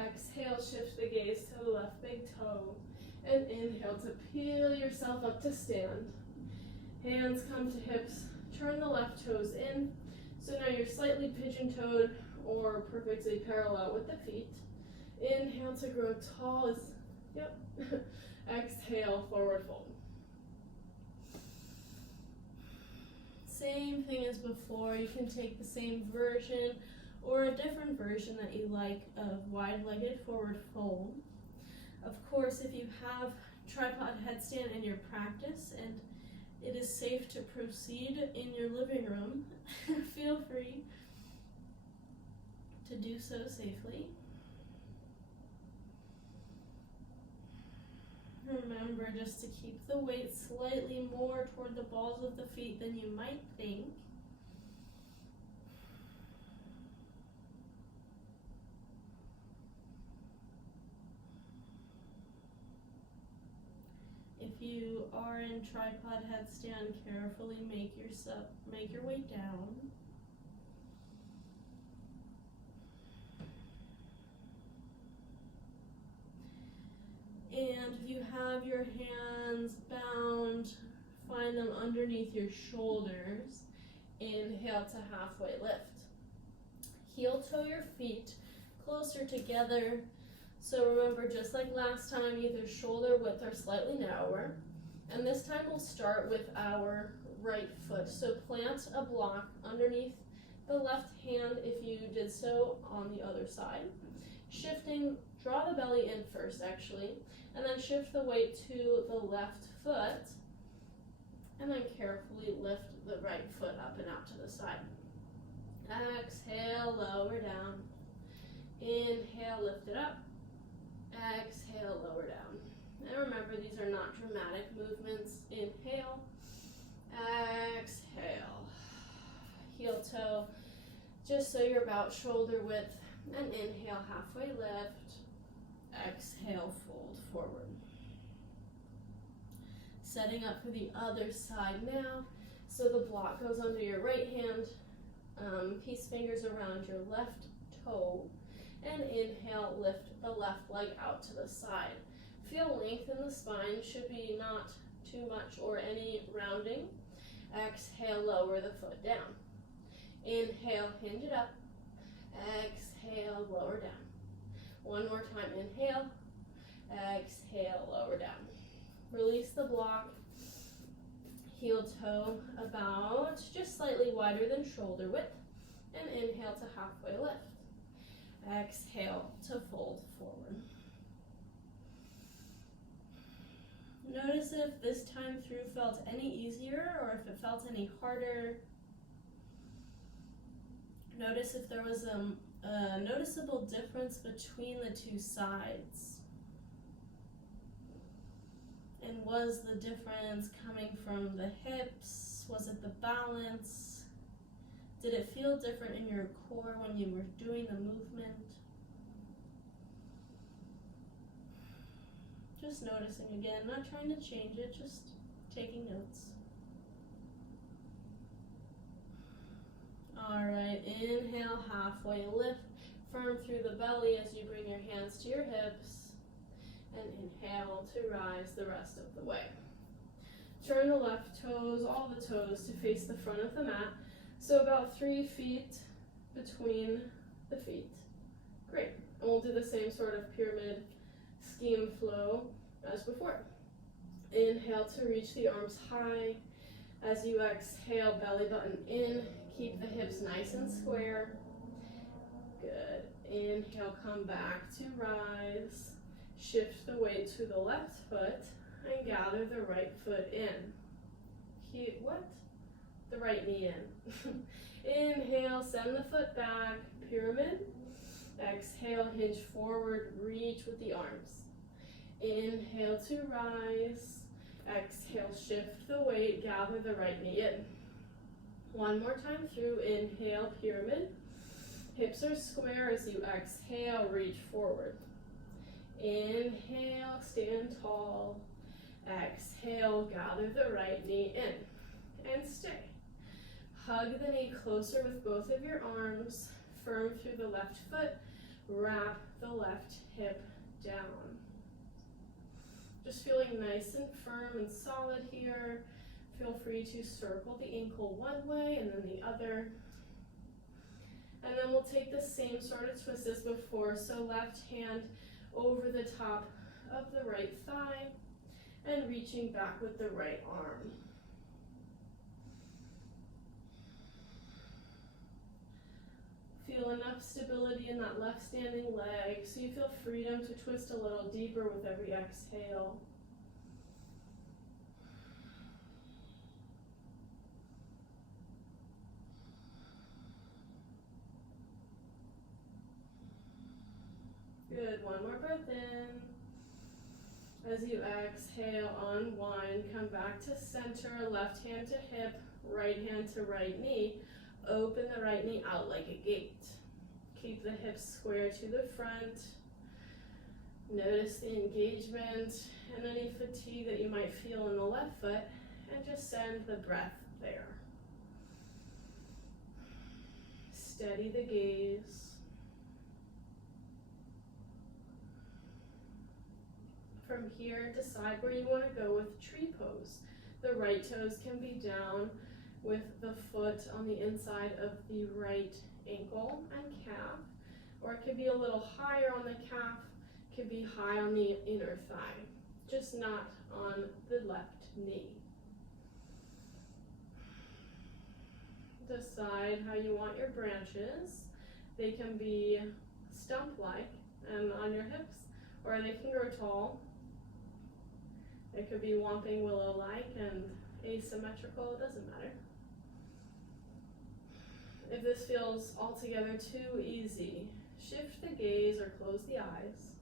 Exhale, shift the gaze to the left big toe. And inhale to peel yourself up to stand. Hands come to hips. Turn the left toes in. So now you're slightly pigeon-toed or perfectly parallel with the feet. Inhale to grow tall as, exhale, forward fold. Same thing as before. You can take the same version or a different version that you like of wide-legged forward fold. Of course, if you have tripod headstand in your practice and it is safe to proceed in your living room, feel free to do so safely. Remember just to keep the weight slightly more toward the balls of the feet than you might think. If you are in tripod headstand, carefully make your way down. And if you have your hands bound, find them underneath your shoulders. Inhale to halfway lift. Heel toe your feet closer together. So remember, just like last time, either shoulder width or slightly narrower. And this time we'll start with our right foot. So plant a block underneath the left hand if you did so on the other side. Shifting, draw the belly in first actually, and then shift the weight to the left foot, and then carefully lift the right foot up and out to the side. Exhale, lower down. Inhale, lift it up. Exhale, lower down. And remember, these are not dramatic movements. Inhale, exhale. Heel toe, just so you're about shoulder width. And inhale, halfway lift. Exhale, fold forward. Setting up for the other side now. So the block goes under your right hand, peace fingers around your left toe. And inhale, lift the left leg out to the side. Feel length in the spine, should be not too much or any rounding. Exhale, lower the foot down. Inhale, hinge it up. Exhale, lower down. One more time, inhale. Exhale, lower down. Release the block. Heel toe about just slightly wider than shoulder width. And inhale to halfway lift. Exhale to fold forward. Notice if this time through felt any easier or if it felt any harder. Notice if there was a noticeable difference between the two sides. And was the difference coming from the hips? Was it the balance? Did it feel different in your core when you were doing the movement? Just noticing again, not trying to change it, just taking notes. Alright, inhale, halfway lift, firm through the belly as you bring your hands to your hips, and inhale to rise the rest of the way. Turn the left toes, all the toes, to face the front of the mat. So about 3 feet between the feet. Great. And we'll do the same sort of pyramid scheme flow as before. Inhale to reach the arms high. As you exhale, belly button in. Keep the hips nice and square. Good. Inhale, come back to rise. Shift the weight to the left foot and gather the right foot in. Keep the right knee in. Inhale, send the foot back, pyramid. Exhale, hinge forward, reach with the arms. Inhale to rise. Exhale, shift the weight, gather the right knee in. One more time through, inhale, pyramid. Hips are square as you exhale, reach forward. Inhale, stand tall. Exhale, gather the right knee in. And stay. Hug the knee closer with both of your arms. Firm through the left foot. Wrap the left hip down. Just feeling nice and firm and solid here. Feel free to circle the ankle one way and then the other. And then we'll take the same sort of twist as before. So left hand over the top of the right thigh and reaching back with the right arm. Feel enough stability in that left standing leg so you feel freedom to twist a little deeper with every exhale. Good, one more breath in. As you exhale, unwind, come back to center, left hand to hip, right hand to right knee. Open the right knee out like a gate. Keep the hips square to the front. Notice the engagement and any fatigue that you might feel in the left foot, and just send the breath there. Steady the gaze. From here, decide where you want to go with tree pose. The right toes can be down with the foot on the inside of the right ankle and calf, or it could be a little higher on the calf, could be high on the inner thigh, just not on the left knee. Decide how you want your branches. They can be stump-like and on your hips, or they can grow tall. It could be whomping willow-like and asymmetrical, it doesn't matter. If this feels altogether too easy, shift the gaze or close the eyes.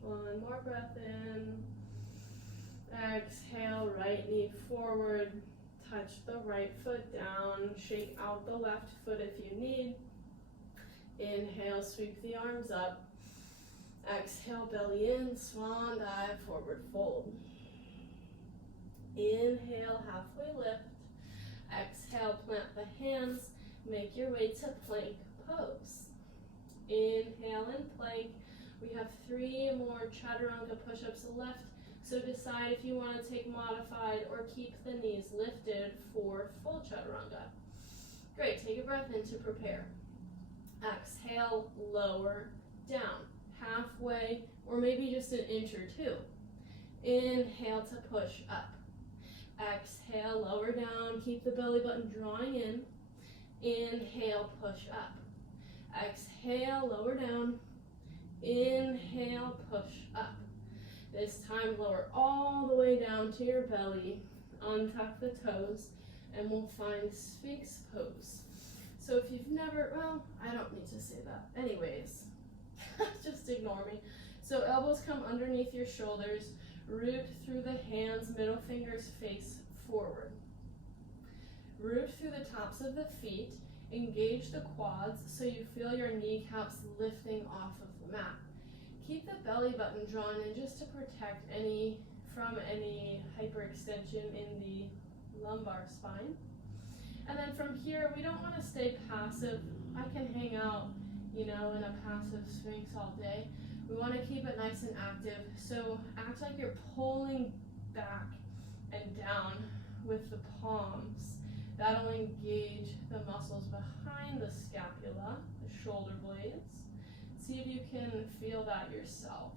One more breath in. Exhale, right knee forward. Touch the right foot down. Shake out the left foot if you need. Inhale, sweep the arms up. Exhale, belly in, swan dive, forward fold. Inhale, halfway lift. Exhale, plant the hands. Make your way to plank pose. Inhale and plank. We have 3 more chaturanga push-ups left, so decide if you want to take modified or keep the knees lifted for full chaturanga. Great, take a breath in to prepare. Exhale, lower, down, halfway, or maybe just an inch or 2. Inhale to push up. Exhale, lower down, keep the belly button drawing in. Inhale, push up. Exhale, lower down. Inhale, push up. This time, lower all the way down to your belly. Untuck the toes, and we'll find Sphinx pose. So if you've never, well, I don't need to say that. Anyways, just ignore me. So elbows come underneath your shoulders, root through the hands, middle fingers face forward. Root through the tops of the feet, engage the quads so you feel your kneecaps lifting off of the mat. Keep the belly button drawn in just to protect from any hyperextension in the lumbar spine. And then from here, we don't want to stay passive. I can hang out, in a passive Sphinx all day. We want to keep it nice and active. So act like you're pulling back and down with the palms. That'll engage the muscles behind the scapula, the shoulder blades. See if you can feel that yourself.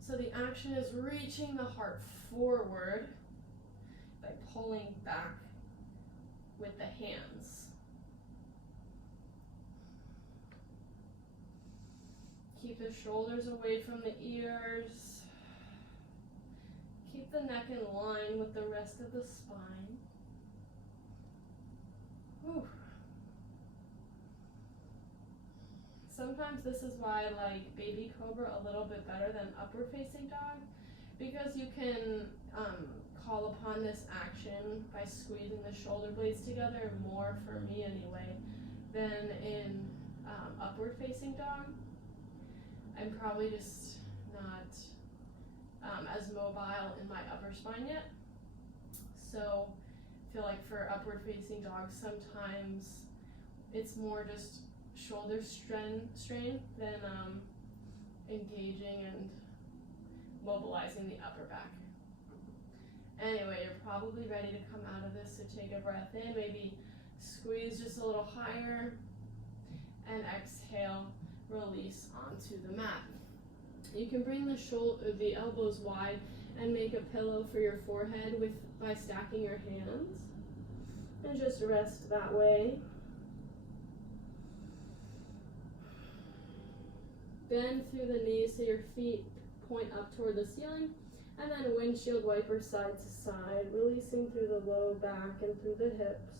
So the action is reaching the heart forward by pulling back with the hands. Keep the shoulders away from the ears. Keep the neck in line with the rest of the spine. Whew. Sometimes this is why I like baby cobra a little bit better than upward facing dog, because you can call upon this action by squeezing the shoulder blades together more, for me anyway, than in upward facing dog. I'm probably just not as mobile in my upper spine yet. So I feel like for upward facing dogs, sometimes it's more just shoulder strain than engaging and mobilizing the upper back. Anyway, you're probably ready to come out of this, so take a breath in, maybe squeeze just a little higher, and exhale, release onto the mat. You can bring the elbows wide and make a pillow for your forehead by stacking your hands, and just rest that way. Bend through the knees so your feet point up toward the ceiling, and then windshield wiper side to side, releasing through the low back and through the hips.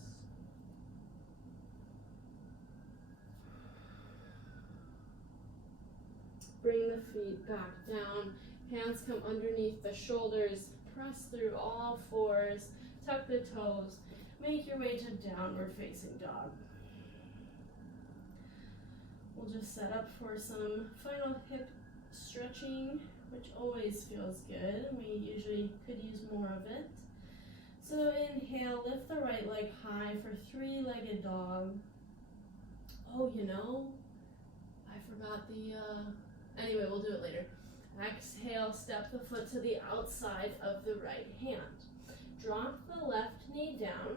Bring the feet back down, hands come underneath the shoulders, press through all fours, tuck the toes, make your way to downward facing dog. We'll just set up for some final hip stretching, which always feels good. We usually could use more of it. So inhale, lift the right leg high for three-legged dog. Oh, I forgot anyway, we'll do it later. Exhale, step the foot to the outside of the right hand. Drop the left knee down.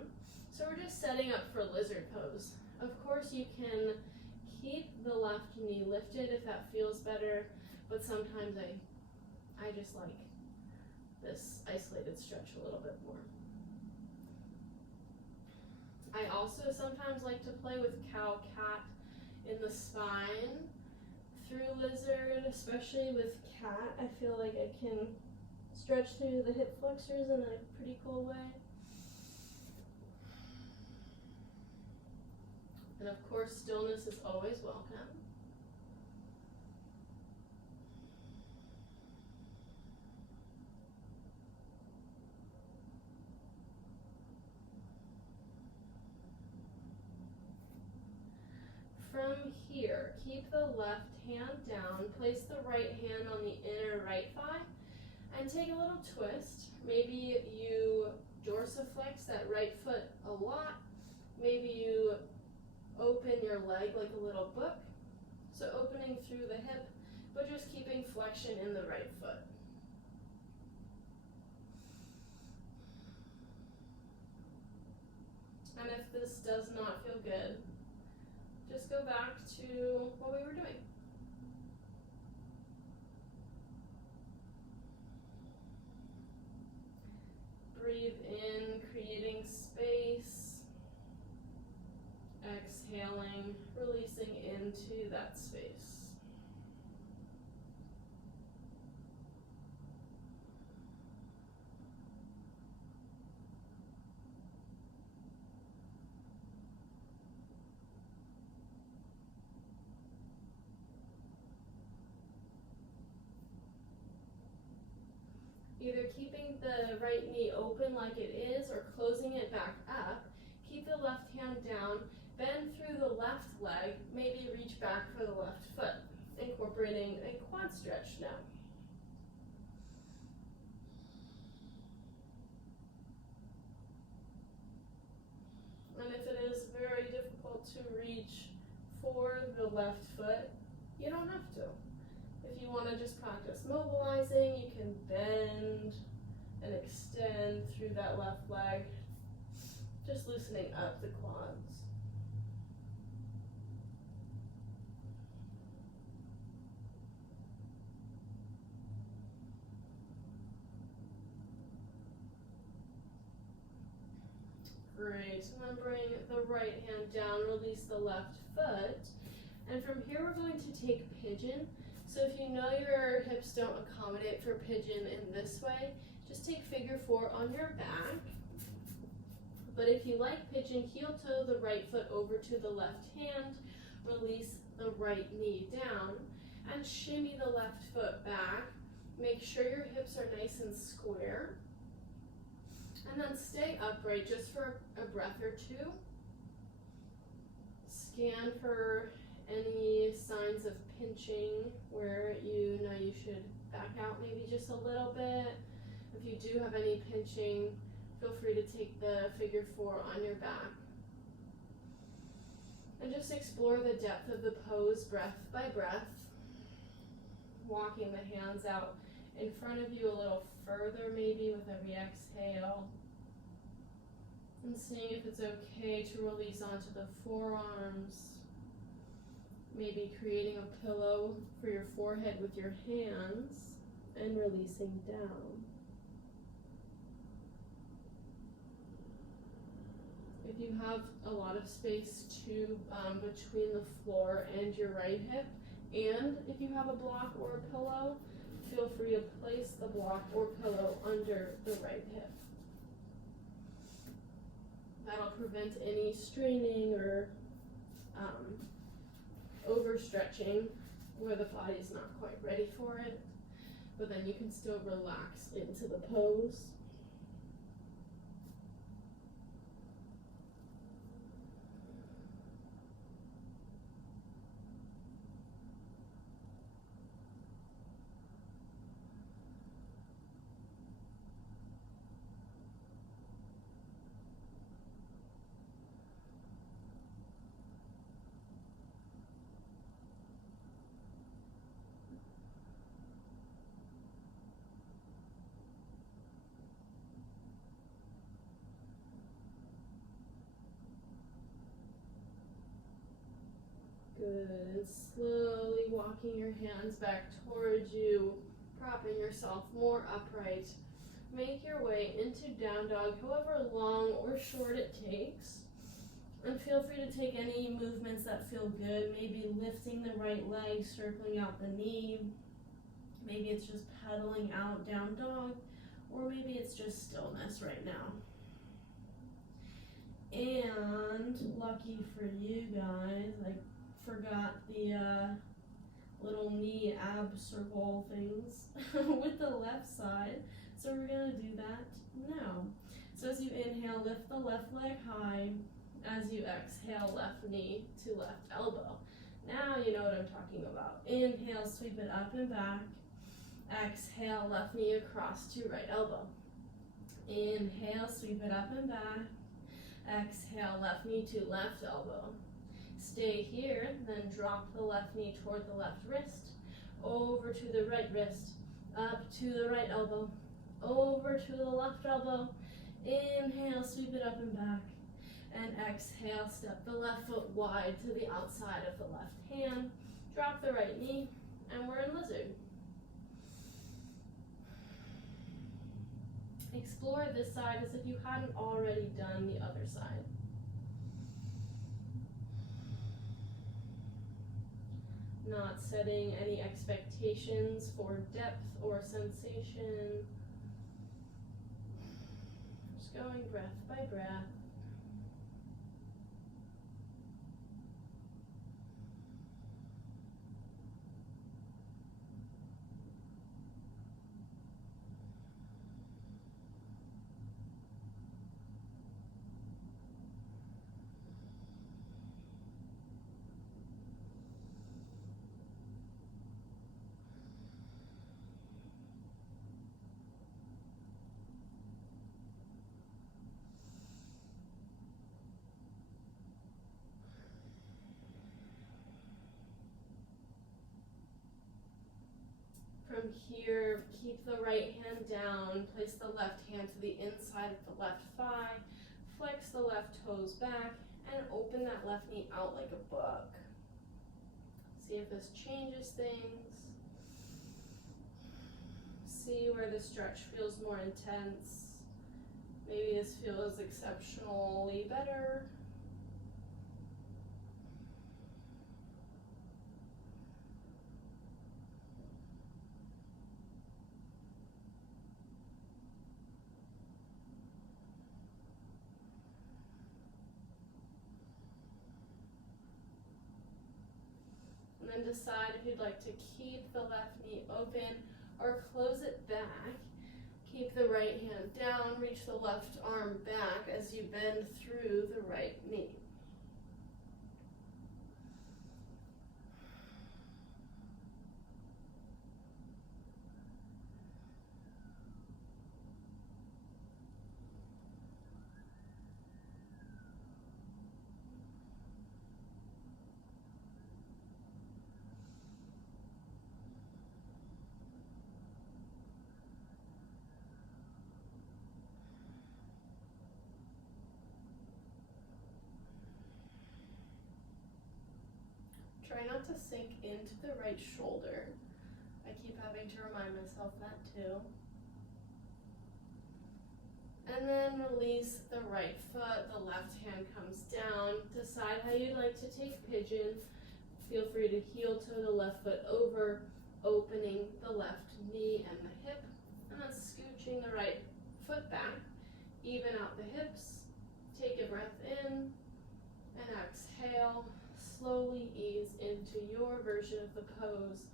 So we're just setting up for lizard pose. Of course, you can keep the left knee lifted if that feels better, but sometimes I just like this isolated stretch a little bit more. I also sometimes like to play with cow-cat in the spine through lizard, especially with cat. I feel like I can stretch through the hip flexors in a pretty cool way. And of course, stillness is always welcome. From here, keep the left hand down, place the right hand on the inner right thigh, and take a little twist. Maybe you dorsiflex that right foot a lot. Maybe you open your leg like a little book. So opening through the hip, but just keeping flexion in the right foot. And if this does not feel good, just go back to what we were doing. Breathe in, creating space. Exhaling, releasing into that space. Either keeping the right knee open like it is or closing it back up. Keep the left hand down, bend through the left leg, maybe reach back for the left foot, incorporating a quad stretch now. And if it is very difficult to reach for the left foot, you don't have to. If you want to just practice mobilizing, you can bend and extend through that left leg, just loosening up the quads. Great, and then bring the right hand down, release the left foot, and from here we're going to take pigeon. So if you know your hips don't accommodate for pigeon in this way, just take figure 4 on your back. But if you like pigeon, heel toe the right foot over to the left hand, release the right knee down, and shimmy the left foot back. Make sure your hips are nice and square. And then stay upright just for a breath or two. Scan for any signs of pinching where you know you should back out maybe just a little bit. If you do have any pinching, feel free to take the figure 4 on your back. And just explore the depth of the pose breath by breath. Walking the hands out in front of you a little further maybe with every exhale. And seeing if it's okay to release onto the forearms. Maybe creating a pillow for your forehead with your hands and releasing down. If you have a lot of space between the floor and your right hip, and if you have a block or a pillow, feel free to place the block or pillow under the right hip. That'll prevent any straining or overstretching where the body's not quite ready for it, but then you can still relax into the pose. Good. Slowly walking your hands back towards you, propping yourself more upright. Make your way into down dog, however long or short it takes. And feel free to take any movements that feel good. Maybe lifting the right leg, circling out the knee. Maybe it's just pedaling out down dog, or maybe it's just stillness right now. And lucky for you guys, I forgot the little knee ab circle things with the left side. So we're gonna do that now. So as you inhale, lift the left leg high. As you exhale, left knee to left elbow. Now you know what I'm talking about. Inhale, sweep it up and back. Exhale, left knee across to right elbow. Inhale, sweep it up and back. Exhale, left knee to left elbow. Stay here, then drop the left knee toward the left wrist, over to the right wrist, up to the right elbow, over to the left elbow. Inhale, sweep it up and back. And exhale, step the left foot wide to the outside of the left hand. Drop the right knee, and we're in lizard. Explore this side as if you hadn't already done the other side. Not setting any expectations for depth or sensation. Just going breath by breath. From here, keep the right hand down, place the left hand to the inside of the left thigh, flex the left toes back, and open that left knee out like a book. See if this changes things. See where the stretch feels more intense. Maybe this feels exceptionally better. And then decide if you'd like to keep the left knee open or close it back. Keep the right hand down, reach the left arm back as you bend through the right knee. Try not to sink into the right shoulder. I keep having to remind myself that too. And then release the right foot, the left hand comes down. Decide how you'd like to take pigeon. Feel free to heel toe the left foot over, opening the left knee and the hip, and then scooching the right foot back. Even out the hips. Take a breath in and exhale. Slowly ease into your version of the pose,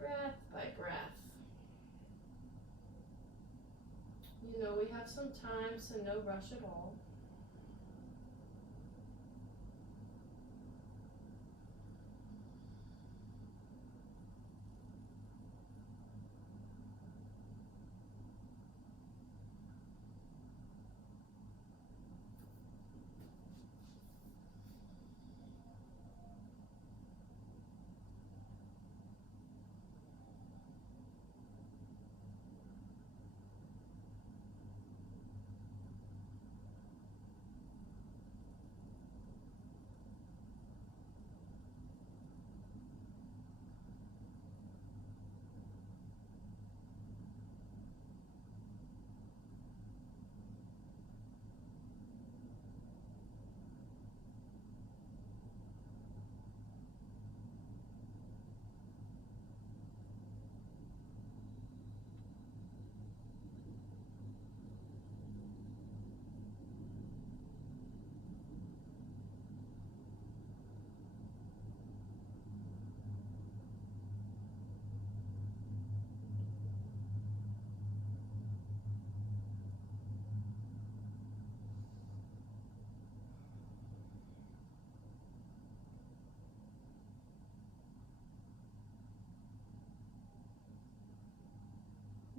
breath by breath. You know we have some time, so no rush at all.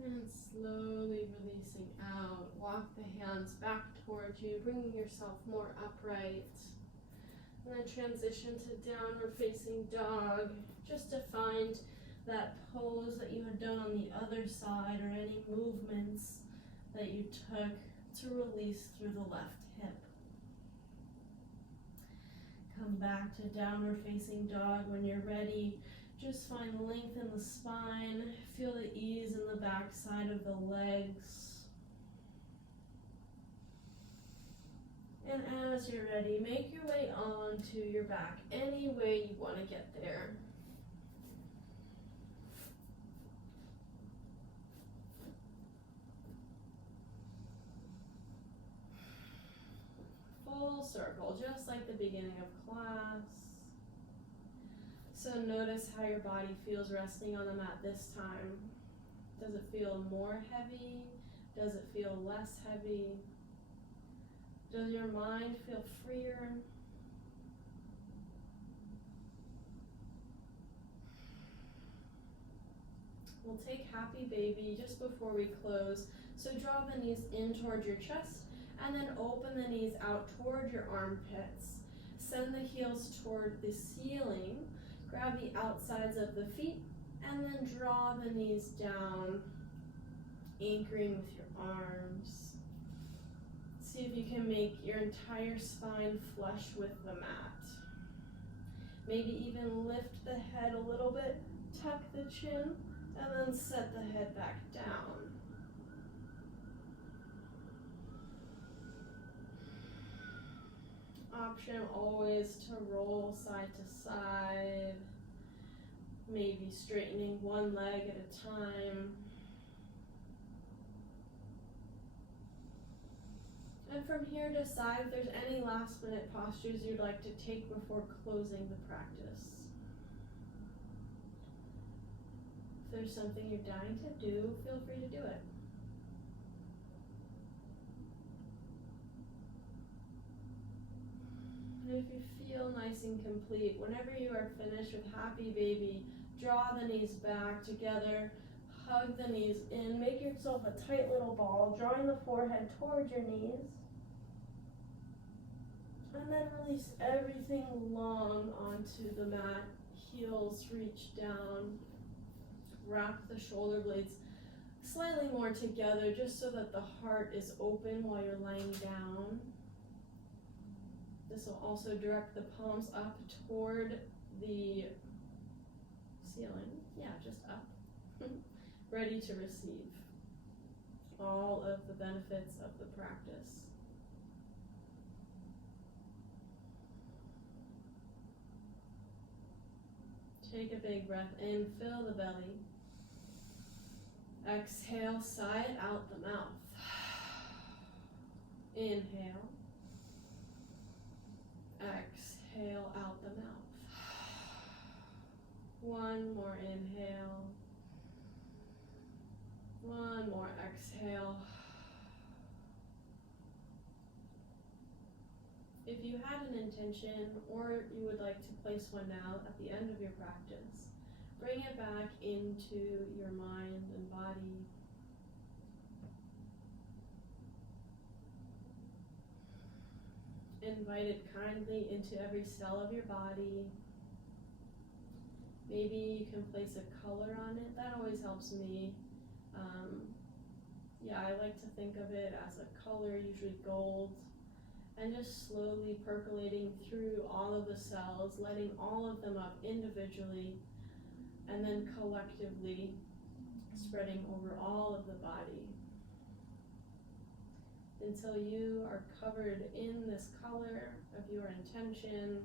And slowly releasing out. Walk the hands back towards you, bringing yourself more upright. And then transition to downward facing dog, just to find that pose that you had done on the other side or any movements that you took to release through the left hip. Come back to downward facing dog when you're ready. Just find length in the spine, feel the ease in the back side of the legs. And as you're ready, make your way on to your back any way you want to get there. Full circle, just like the beginning of class. So notice how your body feels resting on the mat this time. Does it feel more heavy? Does it feel less heavy? Does your mind feel freer? We'll take happy baby just before we close. So draw the knees in towards your chest and then open the knees out toward your armpits. Send the heels toward the ceiling. Grab the outsides of the feet And then draw the knees down, anchoring with your arms. See if you can make your entire spine flush with the mat. Maybe even lift the head a little bit, tuck the chin, and then set the head back down. Option always to roll side to side, maybe straightening one leg at a time. And from here, decide if there's any last minute postures you'd like to take before closing the practice. If there's something you're dying to do, feel free to do it. And if you feel nice and complete, whenever you are finished with happy baby, draw the knees back together, hug the knees in, make yourself a tight little ball, drawing the forehead towards your knees. And then release everything long onto the mat, heels reach down, wrap the shoulder blades slightly more together just so that the heart is open while you're laying down. This will also direct the palms up toward the ceiling. Yeah, just up. Ready to receive all of the benefits of the practice. Take a big breath in, fill the belly. Exhale, sigh it out the mouth. Inhale. Exhale out the mouth. One more inhale. One more exhale. If you had an intention or you would like to place one now at the end of your practice, bring it back into your mind and body. Invite it kindly into every cell of your body. Maybe you can place a color on it. That always helps me. I like to think of it as a color, usually gold, and just slowly percolating through all of the cells, letting all of them up individually, and then collectively spreading over all of the body until you are covered in this color of your intention,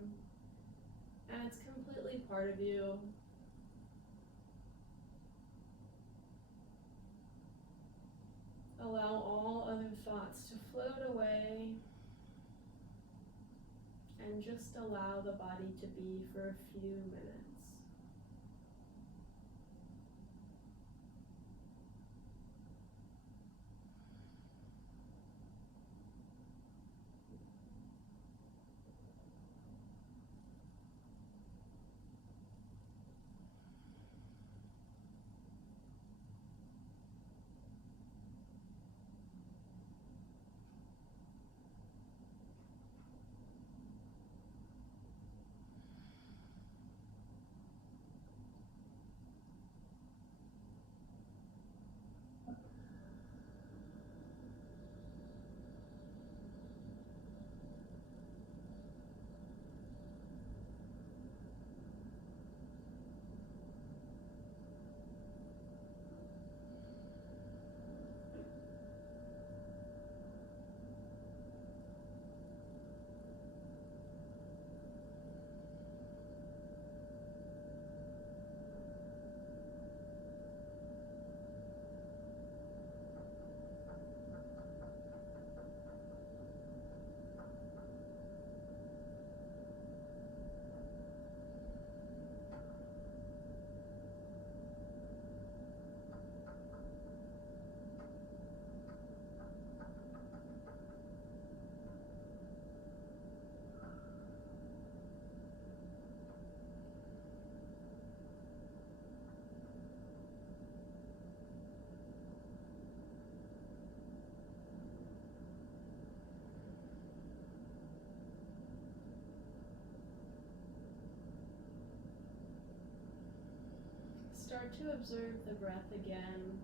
and it's completely part of you. Allow all other thoughts to float away, and just allow the body to be for a few minutes. start to observe the breath again.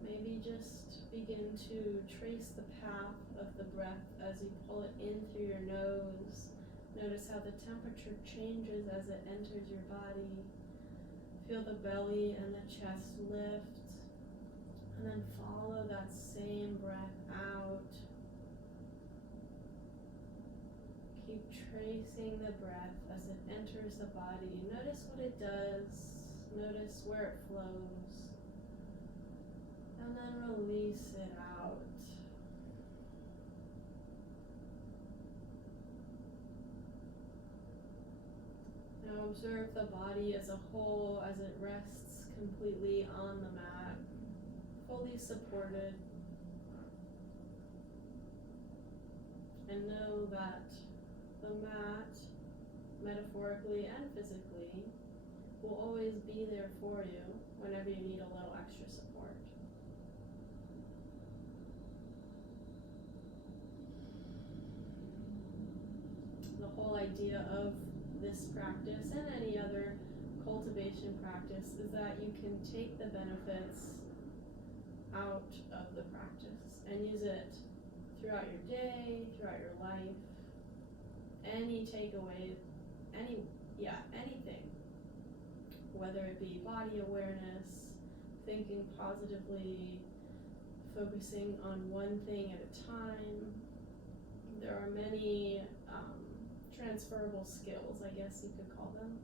Maybe just begin to trace the path of the breath as you pull it in through your nose. Notice how the temperature changes as it enters your body. Feel the belly and the chest lift, and then follow that same breath out. Keep tracing the breath as it enters the body. Notice what it does. Notice where it flows. And then release it out. Now observe the body as a whole as it rests completely on the mat, fully supported. And know that the mat, metaphorically and physically, will always be there for you whenever you need a little extra support. The whole idea of this practice and any other cultivation practice is that you can take the benefits out of the practice and use it throughout your day, throughout your life. Any takeaway, anything, whether it be body awareness, thinking positively, focusing on one thing at a time. There are many transferable skills, I guess you could call them.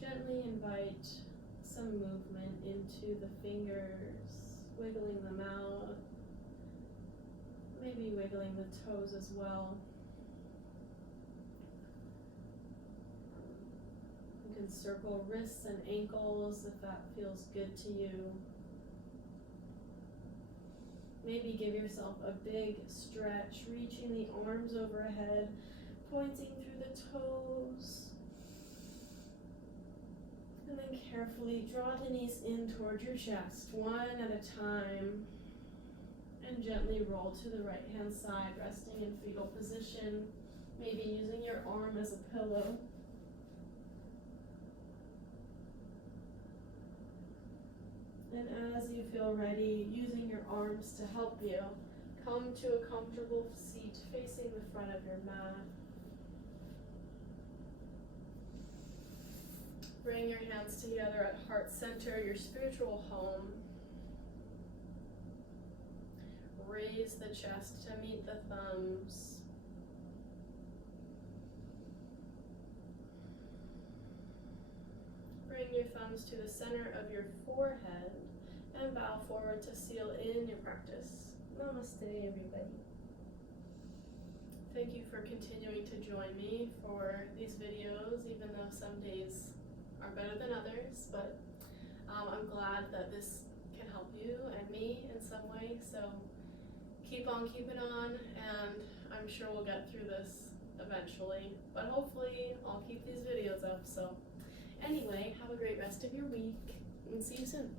Gently invite some movement into the fingers, wiggling them out, maybe wiggling the toes as well. You can circle wrists and ankles if that feels good to you. Maybe give yourself a big stretch, reaching the arms overhead, pointing through the toes. And then carefully draw the knees in toward your chest, one at a time. And gently roll to the right hand side, resting in fetal position, maybe using your arm as a pillow. And as you feel ready, using your arms to help you, come to a comfortable seat facing the front of your mat. Bring your hands together at heart center, your spiritual home. Raise the chest to meet the thumbs. Bring your thumbs to the center of your forehead and bow forward to seal in your practice. Namaste, everybody. Thank you for continuing to join me for these videos, even though some days are better than others, but I'm glad that this can help you and me in some way, so keep on keeping on, and I'm sure we'll get through this eventually, but hopefully I'll keep these videos up. So anyway, have a great rest of your week, and see you soon.